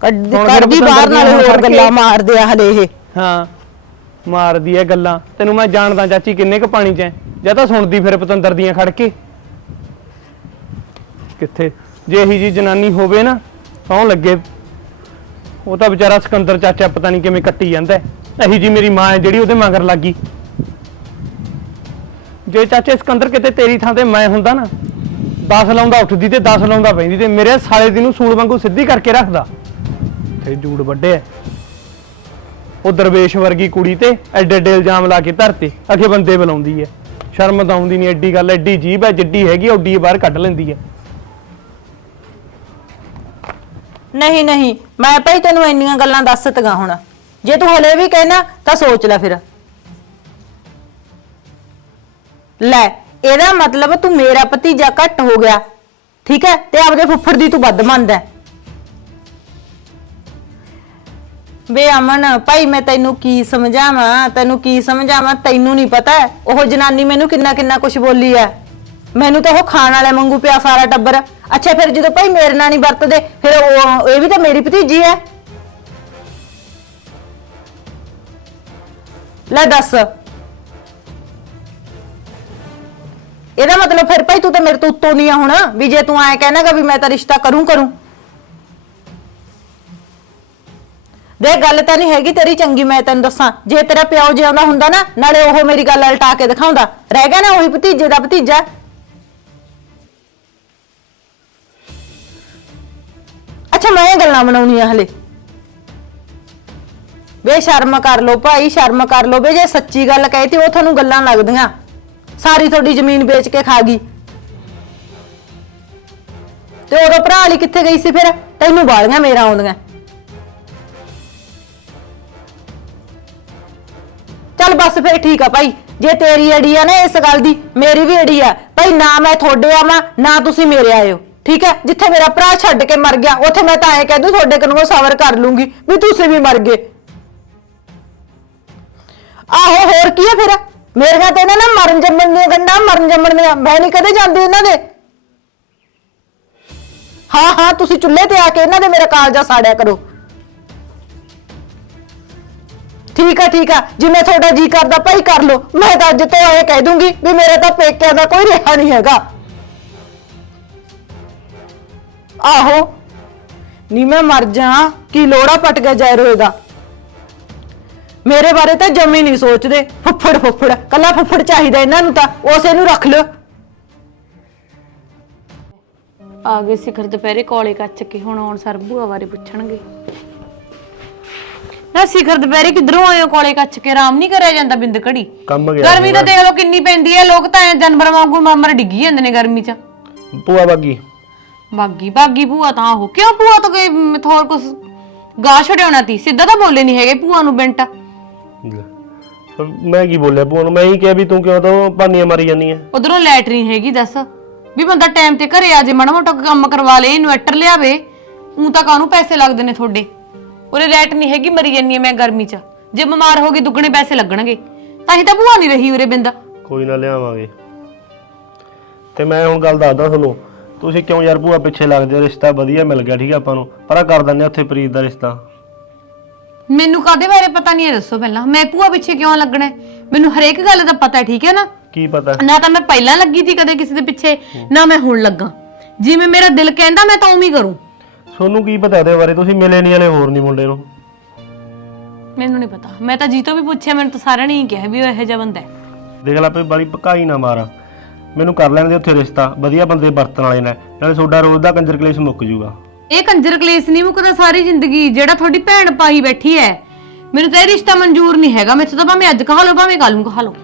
ਕੱਢ- ਹੁਣ ਕੱਢਦੀ ਬਾਹਰ ਨਾਲੇ ਹੋਰ ਗੱਲਾਂ ਮਾਰਦੇ ਆ ਹਲੇ ਇਹ। ਹਾਂ ਮਾਰਦੀ ਐ ਗੱਲਾਂ। ਤੈਨੂੰ ਮੈਂ ਜਾਣਦਾ ਚਾਚੀ ਕਿੰਨੇ ਕ ਪਾਣੀ 'ਚ ਐ। ਜਾਂ ਤਾਂ ਸੁਣਦੀ ਫਿਰ ਪਤੰਦਰ ਦੀਆਂ ਖੜ ਕੇ। ਕਿੱਥੇ? ਜੇ ਇਹੀ ਜੀ ਜਨਾਨੀ ਹੋਵੇ ਨਾ ਸੌਂ ਲੱਗੇ। ਉਹ ਤਾਂ ਵਿਚਾਰਾ ਸਿਕੰਦਰ ਚਾਚਾ ਪਤਾ ਨਹੀਂ ਕਿਵੇਂ ਕੱਟੀ ਜਾਂਦਾ ਹੈ। ਇਹੀ ਜੀ ਮੇਰੀ ਮਾਂ ਹੈ ਜਿਹੜੀ ਉਹਦੇ ਮਗਰ ਲੱਗੀ। ਜੇ ਚਾਚੇ ਸਿਕੰਦਰ ਕਿਤੇ ਤੇਰੀ ਥਾਂ ਤੇ ਮੈਂ ਹੁੰਦਾ ਨਾ 10 ਲਾਉਂਦਾ ਉੱਠਦੀ ਤੇ 10 ਲਾਉਂਦਾ ਪੈਂਦੀ ਤੇ ਮੇਰੇ ਸਾਲੇ ਦੀ ਨੂੰ ਸੂਲ ਵਾਂਗੂ ਸਿੱਧੀ ਕਰਕੇ ਰੱਖਦਾ। ਤੇ ਜੂੜ ਵੱਡੇ ਉਹ ਦਰਵੇਸ਼ ਵਰਗੀ ਕੁੜੀ ਤੇ ਐਡੇ ਐਡੇ ਇਲਜ਼ਾਮ ਲਾ ਕੇ ਧਰਤੇ, ਅਖੇ ਬੰਦੇ ਬੁਲਾਉਂਦੀ ਐ ਸ਼ਰਮ ਤਾਂ ਆਉਂਦੀ ਨਹੀਂ ਐਡੀ ਗੱਲ, ਐਡੀ ਜੀਬ ਐ ਜਿੱਡੀ ਹੈਗੀ ਓਡੀ ਬਾਹਰ ਕੱਢ ਲੈਂਦੀ ਐ ਨਹੀਂ ਨਹੀਂ, ਮੈਂ ਭਾਈ ਤੈਨੂੰ ਇੰਨੀਆਂ ਗੱਲਾਂ ਦੱਸ ਤਗਾ ਹੁਣ। ਜੇ ਤੂੰ ਹਲੇ ਵੀ ਕਹਿਣਾ, ਤਾਂ ਸੋਚ ਲੈ ਫਿਰ। ਲੈ, ਇਹਦਾ ਮਤਲਬ ਤੂੰ ਮੇਰਾ ਭਤੀਜਾ ਘੱਟ ਹੋ ਗਿਆ, ਠੀਕ ਹੈ? ਤੇ ਆਪਦੇ ਫੁੱਫੜ ਦੀ ਤੂੰ ਵੱਧ ਮੰਨਦਾ ਹੈ। ਵੇ ਅਮਨ, ਭਾਈ ਮੈਂ ਤੈਨੂੰ ਕੀ ਸਮਝਾਵਾਂ? ਤੈਨੂੰ ਕੀ ਸਮਝਾਵਾਂ? ਤੈਨੂੰ ਨਹੀਂ ਪਤਾ। ਉਹ ਜਨਾਨੀ ਮੈਨੂੰ ਕਿੰਨਾ ਕਿੰਨਾ ਕੁਝ ਬੋਲੀ ਆ ਮੈਨੂੰ ਤਾਂ ਉਹ ਖਾਣ ਵਾਲੇ ਵਾਂਗੂ ਪਿਆ ਸਾਰਾ ਟੱਬਰ। ਅੱਛਾ, ਫਿਰ ਜਦੋਂ ਭਾਈ ਮੇਰੇ ਨਾਲ ਨਹੀਂ ਵਰਤਦੇ, ਫਿਰ ਉਹ ਇਹ ਵੀ ਤਾਂ ਮੇਰੀ ਭਤੀਜੀ ਹੈ ਲੈ ਦੱਸ। ਇਹਦਾ ਮਤਲਬ ਫਿਰ ਭਾਈ ਤੂੰ ਤਾਂ ਮੇਰੇ ਤੋਂ ਉੱਤੋਂ ਨਹੀਂ ਆ ਹੁਣ, ਵੀ ਜੇ ਤੂੰ ਐ ਕਹਿਣਾਗਾ ਵੀ ਮੈਂ ਤਾਂ ਰਿਸ਼ਤਾ ਕਰੂੰ ਕਰੂੰ ਦੇ ਗੱਲ ਤਾਂ ਨਹੀਂ ਹੈਗੀ ਤੇਰੀ ਚੰਗੀ, ਮੈਂ ਤੈਨੂੰ ਦੱਸਾਂ। ਜੇ ਤੇਰਾ ਪਿਓ ਜਿਉਂਦਾ ਹੁੰਦਾ ਨਾ, ਨਾਲੇ ਉਹ ਮੇਰੀ ਗੱਲ ਉਲਟਾ ਕੇ ਦਿਖਾਉਂਦਾ। ਰਹਿ ਗਿਆ ਨਾ ਉਹੀ ਭਤੀਜੇ ਦਾ ਭਤੀਜਾ। ਅੱਛਾ, ਮੈਂ ਇਹ ਗੱਲਾਂ ਬਣਾਉਣੀਆਂ ਹਲੇ। ਵੇ, ਸ਼ਰਮ ਕਰ ਲੋ ਭਾਈ, ਸ਼ਰਮ ਕਰ ਲੋ ਵੇ, ਜੇ ਸੱਚੀ ਗੱਲ ਕਹੀ ਉਹ ਤੁਹਾਨੂੰ ਗੱਲਾਂ ਲੱਗਦੀਆਂ। ਸਾਰੀ ਤੁਹਾਡੀ ਜ਼ਮੀਨ ਵੇਚ ਕੇ ਖਾ ਗਈ। ਤੇ ਉਦੋਂ ਭਰਾ ਲਈ ਕਿੱਥੇ ਗਈ ਸੀ ਫਿਰ? ਤੈਨੂੰ ਬਾਲੀਆਂ ਮੇਰਾ ਆਉਂਦੀਆਂ। ਬਸ ਫਿਰ ਠੀਕ ਆ ਭਾਈ। ਜੇ ਤੇਰੀ ਅੜੀ ਆ ਨਾ ਇਸ ਗੱਲ ਦੀ, ਮੇਰੀ ਵੀ ਅੜੀ ਆ। ਭਾਈ ਨਾ ਮੈਂ ਤੁਹਾਡੇ ਆਵਾਂ, ਨਾ ਤੁਸੀਂ ਮੇਰੇ ਆਇਓ। ਠੀਕ ਹੈ? ਜਿੱਥੇ ਮੇਰਾ ਭਰਾ ਛੱਡ ਕੇ ਮਰ ਗਿਆ, ਉੱਥੇ ਮੈਂ ਤਾਂ ਐ ਕਹਿ ਦੂੰ ਤੁਹਾਡੇ ਕੋਲੋਂ ਸਬਰ ਕਰ ਲੂੰਗੀ ਵੀ ਤੁਸੀਂ ਵੀ ਮਰ ਗਏ। ਆਹੋ, ਹੋਰ ਕੀ ਆ ਫਿਰ? ਮੇਰੀਆਂ ਤੇ ਇਹਨਾਂ ਨਾ ਮਰਨ ਜੰਮਣ ਦੀਆਂ ਗੰਢਾਂ ਮਰਨ ਜੰਮਣ ਦੀਆਂ, ਮੈਂ ਨਹੀਂ ਕਦੇ ਜਾਂਦੀ ਇਹਨਾਂ ਦੇ। ਹਾਂ ਹਾਂ, ਤੁਸੀਂ ਚੁੱਲ੍ਹੇ ਤੇ ਆ ਕੇ ਇਹਨਾਂ ਦੇ ਮੇਰਾ ਕਾਲਜਾ ਸਾੜਿਆ ਕਰੋ। ਠੀਕ ਆ ਠੀਕ ਆ। ਜਿਵੇਂ ਤੁਹਾਡਾ ਜੀ ਕਰਦਾ ਭਾਈ ਕਰ ਲਓ। ਮੈਂ ਤਾਂ ਅੱਜ ਤੋਂ ਇਹ ਕਹਿ ਦੂੰਗੀ ਵੀ ਮੇਰੇ ਤਾਂ ਪੇਕਿਆਂ ਦਾ ਕੋਈ ਰਿਹਾ ਨਹੀਂ ਹੈਗਾ। ਆਹੋ। ਨੀ ਮੈਂ ਮਰ ਜਾ ਕੀ ਲੋੜਾ ਪਟ ਗਿਆ ਜੈਰੋਏ ਦਾ। ਮੇਰੇ ਬਾਰੇ ਤਾਂ ਜਮੀ ਨਹੀਂ ਸੋਚਦੇ। ਫੁੱਫੜ ਫੁੱਫੜ, ਕੱਲਾ ਫੁੱਫੜ ਚਾਹੀਦਾ ਇਹਨਾਂ ਨੂੰ ਤਾਂ। ਉਸੇ ਨੂੰ ਰੱਖ ਲਓ। ਆ ਗਏ ਸਿਖਰ ਦੁਪਹਿਰੇ, ਕੋਲੇ ਕੱਚ ਕੇ ਹੁਣ ਆਉਣ, ਸਰ ਭੂਆ ਬਾਰੇ ਪੁੱਛਣਗੇ। ਨਾ ਸਿਖਰ ਦੁਪਹਿਰੇ ਕਿੱਧਰੋਂ ਹੋ ਕੋਲੇ ਕੱਚ ਕੇ? ਆਰਾਮ ਨਹੀਂ ਕਰਿਆ ਜਾਂਦਾ ਬਿੰਦ ਘੜੀ? ਕੰਮ ਗਿਆ ਗਰਮੀ ਤਾਂ ਦੇਖ ਲਓ ਕਿੰਨੀ ਪੈਂਦੀ ਹੈ ਲੋਕ ਤਾਂ ਐਂ ਜਾਨਵਰ ਵਾਂਗੂ ਮਮਰ ਡਿੱਗੀ ਜਾਂਦੇ ਨੇ ਗਰਮੀ 'ਚ। ਭੂਆ ਬਾਗੀ। ਬਾਗੀ ਬਾਗੀ ਭੂਆ ਤਾਂ ਉਹ ਕਿਉਂ ਭੂਆ ਤੋਂ ਕੋਈ ਥੋੜ ਕੁਛ ਗਾ ਛੜਿਆਉਣਾ ਤੀ? ਸਿੱਧਾ ਤਾਂ ਬੋਲੇ ਨਹੀਂ ਹੈਗੇ ਭੂਆ ਨੂੰ ਬਿੰਟ। ਮੈਂ ਕੀ ਬੋਲਿਆ ਭੂਆ ਨੂੰ? ਮੈਂ ਹੀ ਕਿਹਾ ਵੀ ਤੂੰ ਕਿਉਂ ਤਾਂ ਪਾਨੀਆਂ ਮਾਰੀ ਜਾਂਦੀ ਐ? ਉਧਰੋਂ ਲੈਟਰੀਨ ਹੈਗੀ ਦੱਸ। ਵੀ ਬੰਦਾ ਟਾਈਮ ਤੇ ਘਰੇ ਆ ਜੇ ਮਾੜਾ ਮੋਟਾ ਕੰਮ ਕਰਵਾ ਲੇ ਇਨਵਰਟਰ ਲਿਆਵੇ। ਉਂ ਤਾਂ ਕਾਹਨੂੰ ਪੈਸੇ ਲੱਗਦੇ ਨੇ ਤੁਹਾਡੇ? ਉਰੇ ਲੈਟ ਨਹੀਂ ਹੈਗੀ ਮਰੀ ਜੰਨੀ ਮੈਂ ਗਰਮੀ 'ਚ। ਜੇ ਬਿਮਾਰ ਹੋ ਗਈ ਦੁੱਗਣੇ ਪੈਸੇ ਲੱਗਣਗੇ। ਤਾਂ ਹੀ ਤਾਂ ਭੂਆ ਨਹੀਂ ਰਹੀ ਉਰੇ ਬਿੰਦਾ। ਕੋਈ ਨਾ ਲਿਆਵਾਂਗੇ। ਤੇ ਮੈਂ ਹੁਣ ਗੱਲ ਦੱਸਦਾ ਤੁਹਾਨੂੰ ਤੁਸੀਂ ਕਿਉਂ ਯਾਰ ਭੂਆ ਪਿੱਛੇ ਲੱਗਦੇ ਹੋ? ਰਿਸ਼ਤਾ ਵਧੀਆ ਮਿਲ ਗਿਆ ਠੀਕ ਹੈ ਆਪਾਂ ਨੂੰ। ਪਰ ਆ ਕਰ ਦਿੰਦੇ ਉੱਥੇ ਪ੍ਰੀਤ ਦਾ ਰਿਸ਼ਤਾ। ਮੈਨੂੰ ਕਾਦੇ ਬਾਰੇ ਪਤਾ ਨਹੀਂ ਹੈ ਦੱਸੋ ਪਹਿਲਾਂ। ਮੈਂ ਭੂਆ ਪਿੱਛੇ ਕਿਉਂ ਲੱਗਣਾ ਹੈ? ਮੈਨੂੰ ਹਰੇਕ ਗੱਲ ਦਾ ਪਤਾ ਹੈ ਠੀਕ ਹੈ ਨਾ? ਕੀ ਪਤਾ? ਨਾ ਤਾਂ ਮੈਂ ਪਹਿਲਾਂ ਲੱਗੀ ਸੀ ਕਦੇ ਕਿਸੇ ਦੇ ਪਿੱਛੇ ਨਾ ਮੈਂ ਹੁਣ ਲੱਗਾ। ਜਿਵੇਂ ਮੇਰਾ ਦਿਲ ਕਹਿੰਦਾ ਮੈਂ ਤਾਂ ਉਵੇਂ ਹੀ ਕਰੂੰ। ਤੁਹਾਨੂੰ ਕੀ ਪਤਾ ਇਹਦੇ ਬਾਰੇ? ਤੁਸੀਂ ਮਿਲੇ ਨਹੀਂ ਹਲੇ ਹੋਰ ਨਹੀਂ ਮੁੰਡੇ ਨੂੰ। ਮੈਨੂੰ ਨਹੀਂ ਪਤਾ। ਮੈਂ ਤਾਂ ਜੀ ਤੋਂ ਵੀ ਪੁੱਛਿਆ ਮੈਨੂੰ ਤਾਂ ਸਾਰਿਆਂ ਨੇ ਹੀ ਕਿਹਾ ਵੀ ਉਹ ਇਹੋ ਜਿਹਾ ਬੰਦਾ ਹੈ। ਦੇਖ ਲੈ ਪਈ ਬੜੀ ਪਕਾਈ ਨਾ ਮਾਰ। ਮੈਨੂੰ ਕਰ ਲੈਣ ਦੇ ਉੱਥੇ ਰਿਸ਼ਤਾ। ਵਧੀਆ ਬੰਦੇ ਵਰਤਣ ਵਾਲੇ ਨਾਲ ਨਾਲੇ ਤੁਹਾਡਾ ਰੋਜ਼ ਦਾ ਕੰਜਰ ਕਲੇਸ਼ ਮੁੱਕ ਜੂਗਾ। ਇਹ ਕੰਜਰ ਕਲੇਸ਼ ਨਹੀਂ ਮੁੱਕਦਾ ਸਾਰੀ ਜ਼ਿੰਦਗੀ ਜਿਹੜਾ ਤੁਹਾਡੀ ਭੈਣ ਪਾਈ ਬੈਠੀ ਹੈ। ਮੈਨੂੰ ਤਾਂ ਇਹ ਰਿਸ਼ਤਾ ਮਨਜ਼ੂਰ ਨਹੀਂ ਹੈਗਾ। ਮੈਥੋਂ ਤਾਂ ਭਾਵੇਂ ਅੱਜ ਕਹਾ ਲਓ ਭਾਵੇਂ ਕੱਲ ਨੂੰ ਕਹਾ ਲਓ।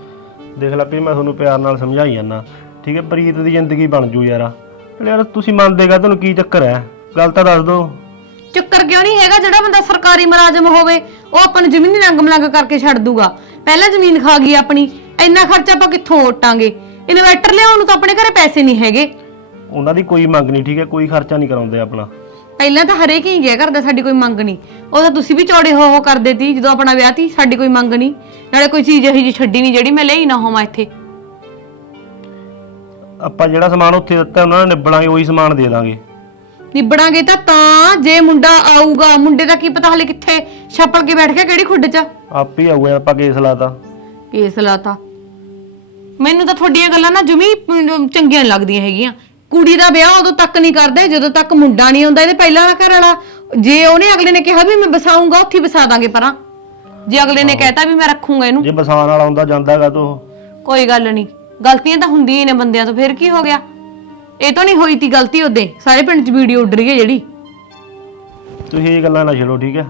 ਦੇਖ ਲੈ ਵੀ ਮੈਂ ਤੁਹਾਨੂੰ ਪਿਆਰ ਨਾਲ ਸਮਝਾਈ ਜਾਂਦਾ। ਠੀਕ ਹੈ ਪ੍ਰੀਤ ਦੀ ਜ਼ਿੰਦਗੀ ਬਣ ਜੂ ਯਾਰ। ਯਾਰ ਤੁਸੀਂ ਮੰਨਦੇਗਾ ਤੁਹਾਨੂੰ ਕੀ ਚੱਕਰ ਹੈ? ਗੱਲ ਤਾਂ ਦੱਸ ਦਿਓ ਚੱਕਰ ਕਿਉਂ ਨਹੀਂ ਹੈਗਾ ਜਿਹੜਾ ਬੰਦਾ ਸਰਕਾਰੀ ਮੁਲਾਜ਼ਮ ਹੋਵੇ ਉਹ ਆਪਾਂ ਨੂੰ ਜ਼ਮੀਨ ਰੰਗ ਮਲੰਗ ਕਰਕੇ ਛੱਡ ਦੂਗਾ। ਪਹਿਲਾਂ ਜ਼ਮੀਨ ਖਾ ਗਈ ਆਪਣੀ ਇੰਨਾ ਖਰਚਾ ਆਪਾਂ ਕਿੱਥੋਂ ਓਟਾਂਗੇ ਇਨਵਰਟਰ ਲਿਆਉਣ ਨੂੰ ਤਾਂ ਆਪਣੇ ਘਰੇ ਪੈਸੇ ਨਹੀਂ ਹੈਗੇ। ਉਹਨਾਂ ਦੀ ਕੋਈ ਮੰਗ ਨਹੀਂ ਠੀਕ ਹੈ? ਕੋਈ ਖਰਚਾ ਨਹੀਂ ਕਰਾਉਂਦੇ ਆਪਣਾ। ਪਹਿਲਾਂ ਤਾਂ ਹਰੇਕ ਹੀ ਗਿਆ ਕਰਦਾ ਸਾਡੀ ਕੋਈ ਮੰਗ ਨਹੀਂ। ਉਹ ਤਾਂ ਤੁਸੀਂ ਵੀ ਚੌੜੇ ਹੋ ਹੋ ਕਰਦੇ ਤੀ ਜਦੋਂ ਆਪਣਾ ਵਿਆਹ ਤੀ ਸਾਡੀ ਕੋਈ ਮੰਗ ਨਹੀਂ। ਨਾਲੇ ਕੋਈ ਚੀਜ਼ ਇਹੀ ਜੀ ਛੱਡੀ ਨਹੀਂ ਜਿਹੜੀ ਮੈਂ ਲਈ ਨਾ ਹੋਵਾਂ ਇੱਥੇ। ਆਪਾਂ ਜਿਹੜਾ ਸਮਾਨ ਉੱਥੇ ਦਿੱਤਾ ਉਹਨਾਂ ਨੇ ਨਿਬੜਾਂਗੇ ਉਹੀ ਸਮਾਨ ਦੇ ਦਾਂਗੇ। ਨਿਬੜਾਂਗੇ ਤਾਂ ਤਾਂ ਜੇ ਮੁੰਡਾ ਆਊਗਾ ਮੁੰਡੇ ਦਾ ਕੀ ਪਤਾ ਹਲੇ ਕਿੱਥੇ ਛੱਪੜ ਕੇ ਬੈਠ ਗਿਆ ਕਿਹੜੀ ਖੁੱਡ 'ਚ? ਆਪ ਹੀ ਆਊਗਾ ਆਪਾਂ ਕੇਸ ਲਾਤਾ। ਕੇਸ ਲਾਤਾ। ਮੈਨੂੰ ਤਾਂ ਤੁਹਾਡੀਆਂ ਗੱਲਾਂ ਨਾ ਜਮੀ ਅਮ, ਚੰਗੀਆਂ ਨੀ ਲੱਗਦੀਆਂ ਹੈਗੀਆਂ। ਕੁੜੀ ਦਾ ਵਿਆਹ ਉਦੋਂ ਤੱਕ ਨਹੀਂ ਕਰਦੇ ਜਦੋਂ ਤੱਕ ਮੁੰਡਾ ਨਹੀਂ ਆਉਂਦਾ ਇਹਦੇ ਪਹਿਲਾਂ ਦਾ ਘਰ ਵਾਲਾ। ਜੇ ਉਹਨੇ ਅਗਲੇ ਨੇ ਕਿਹਾ ਵੀ ਮੈਂ ਵਸਾਉਂਗਾ ਉੱਥੇ ਹੀ ਵਸਾ ਦਾਂਗੇ ਪਰਾਂ। ਜੇ ਅਗਲੇ ਨੇ ਕਹਿਤਾ ਵੀ ਮੈਂ ਰੱਖੂੰਗਾ ਇਹਨੂੰ। ਜੇ ਬਸਾਨ ਵਾਲਾ ਹੁੰਦਾ ਜਾਂਦਾਗਾ ਤੋ ਕੋਈ ਗੱਲ ਨਹੀਂ ਗਲਤੀਆਂ ਤਾਂ ਹੁੰਦੀਆਂ ਹੀ ਨੇ ਬੰਦਿਆਂ ਤੋਂ ਫਿਰ ਕੀ ਹੋ ਗਿਆ? ਇਹ ਤਾਂ ਨਹੀਂ ਹੋਈ ਤੀ ਗਲਤੀ ਉਹਦੇ। ਸਾਰੇ ਪਿੰਡ 'ਚ ਵੀਡੀਓ ਉੱਡ ਰਹੀ ਹੈ ਜਿਹੜੀ। ਤੁਸੀਂ ਇਹ ਗੱਲਾਂ ਨਾ ਛੇੜੋ ਠੀਕ ਹੈ?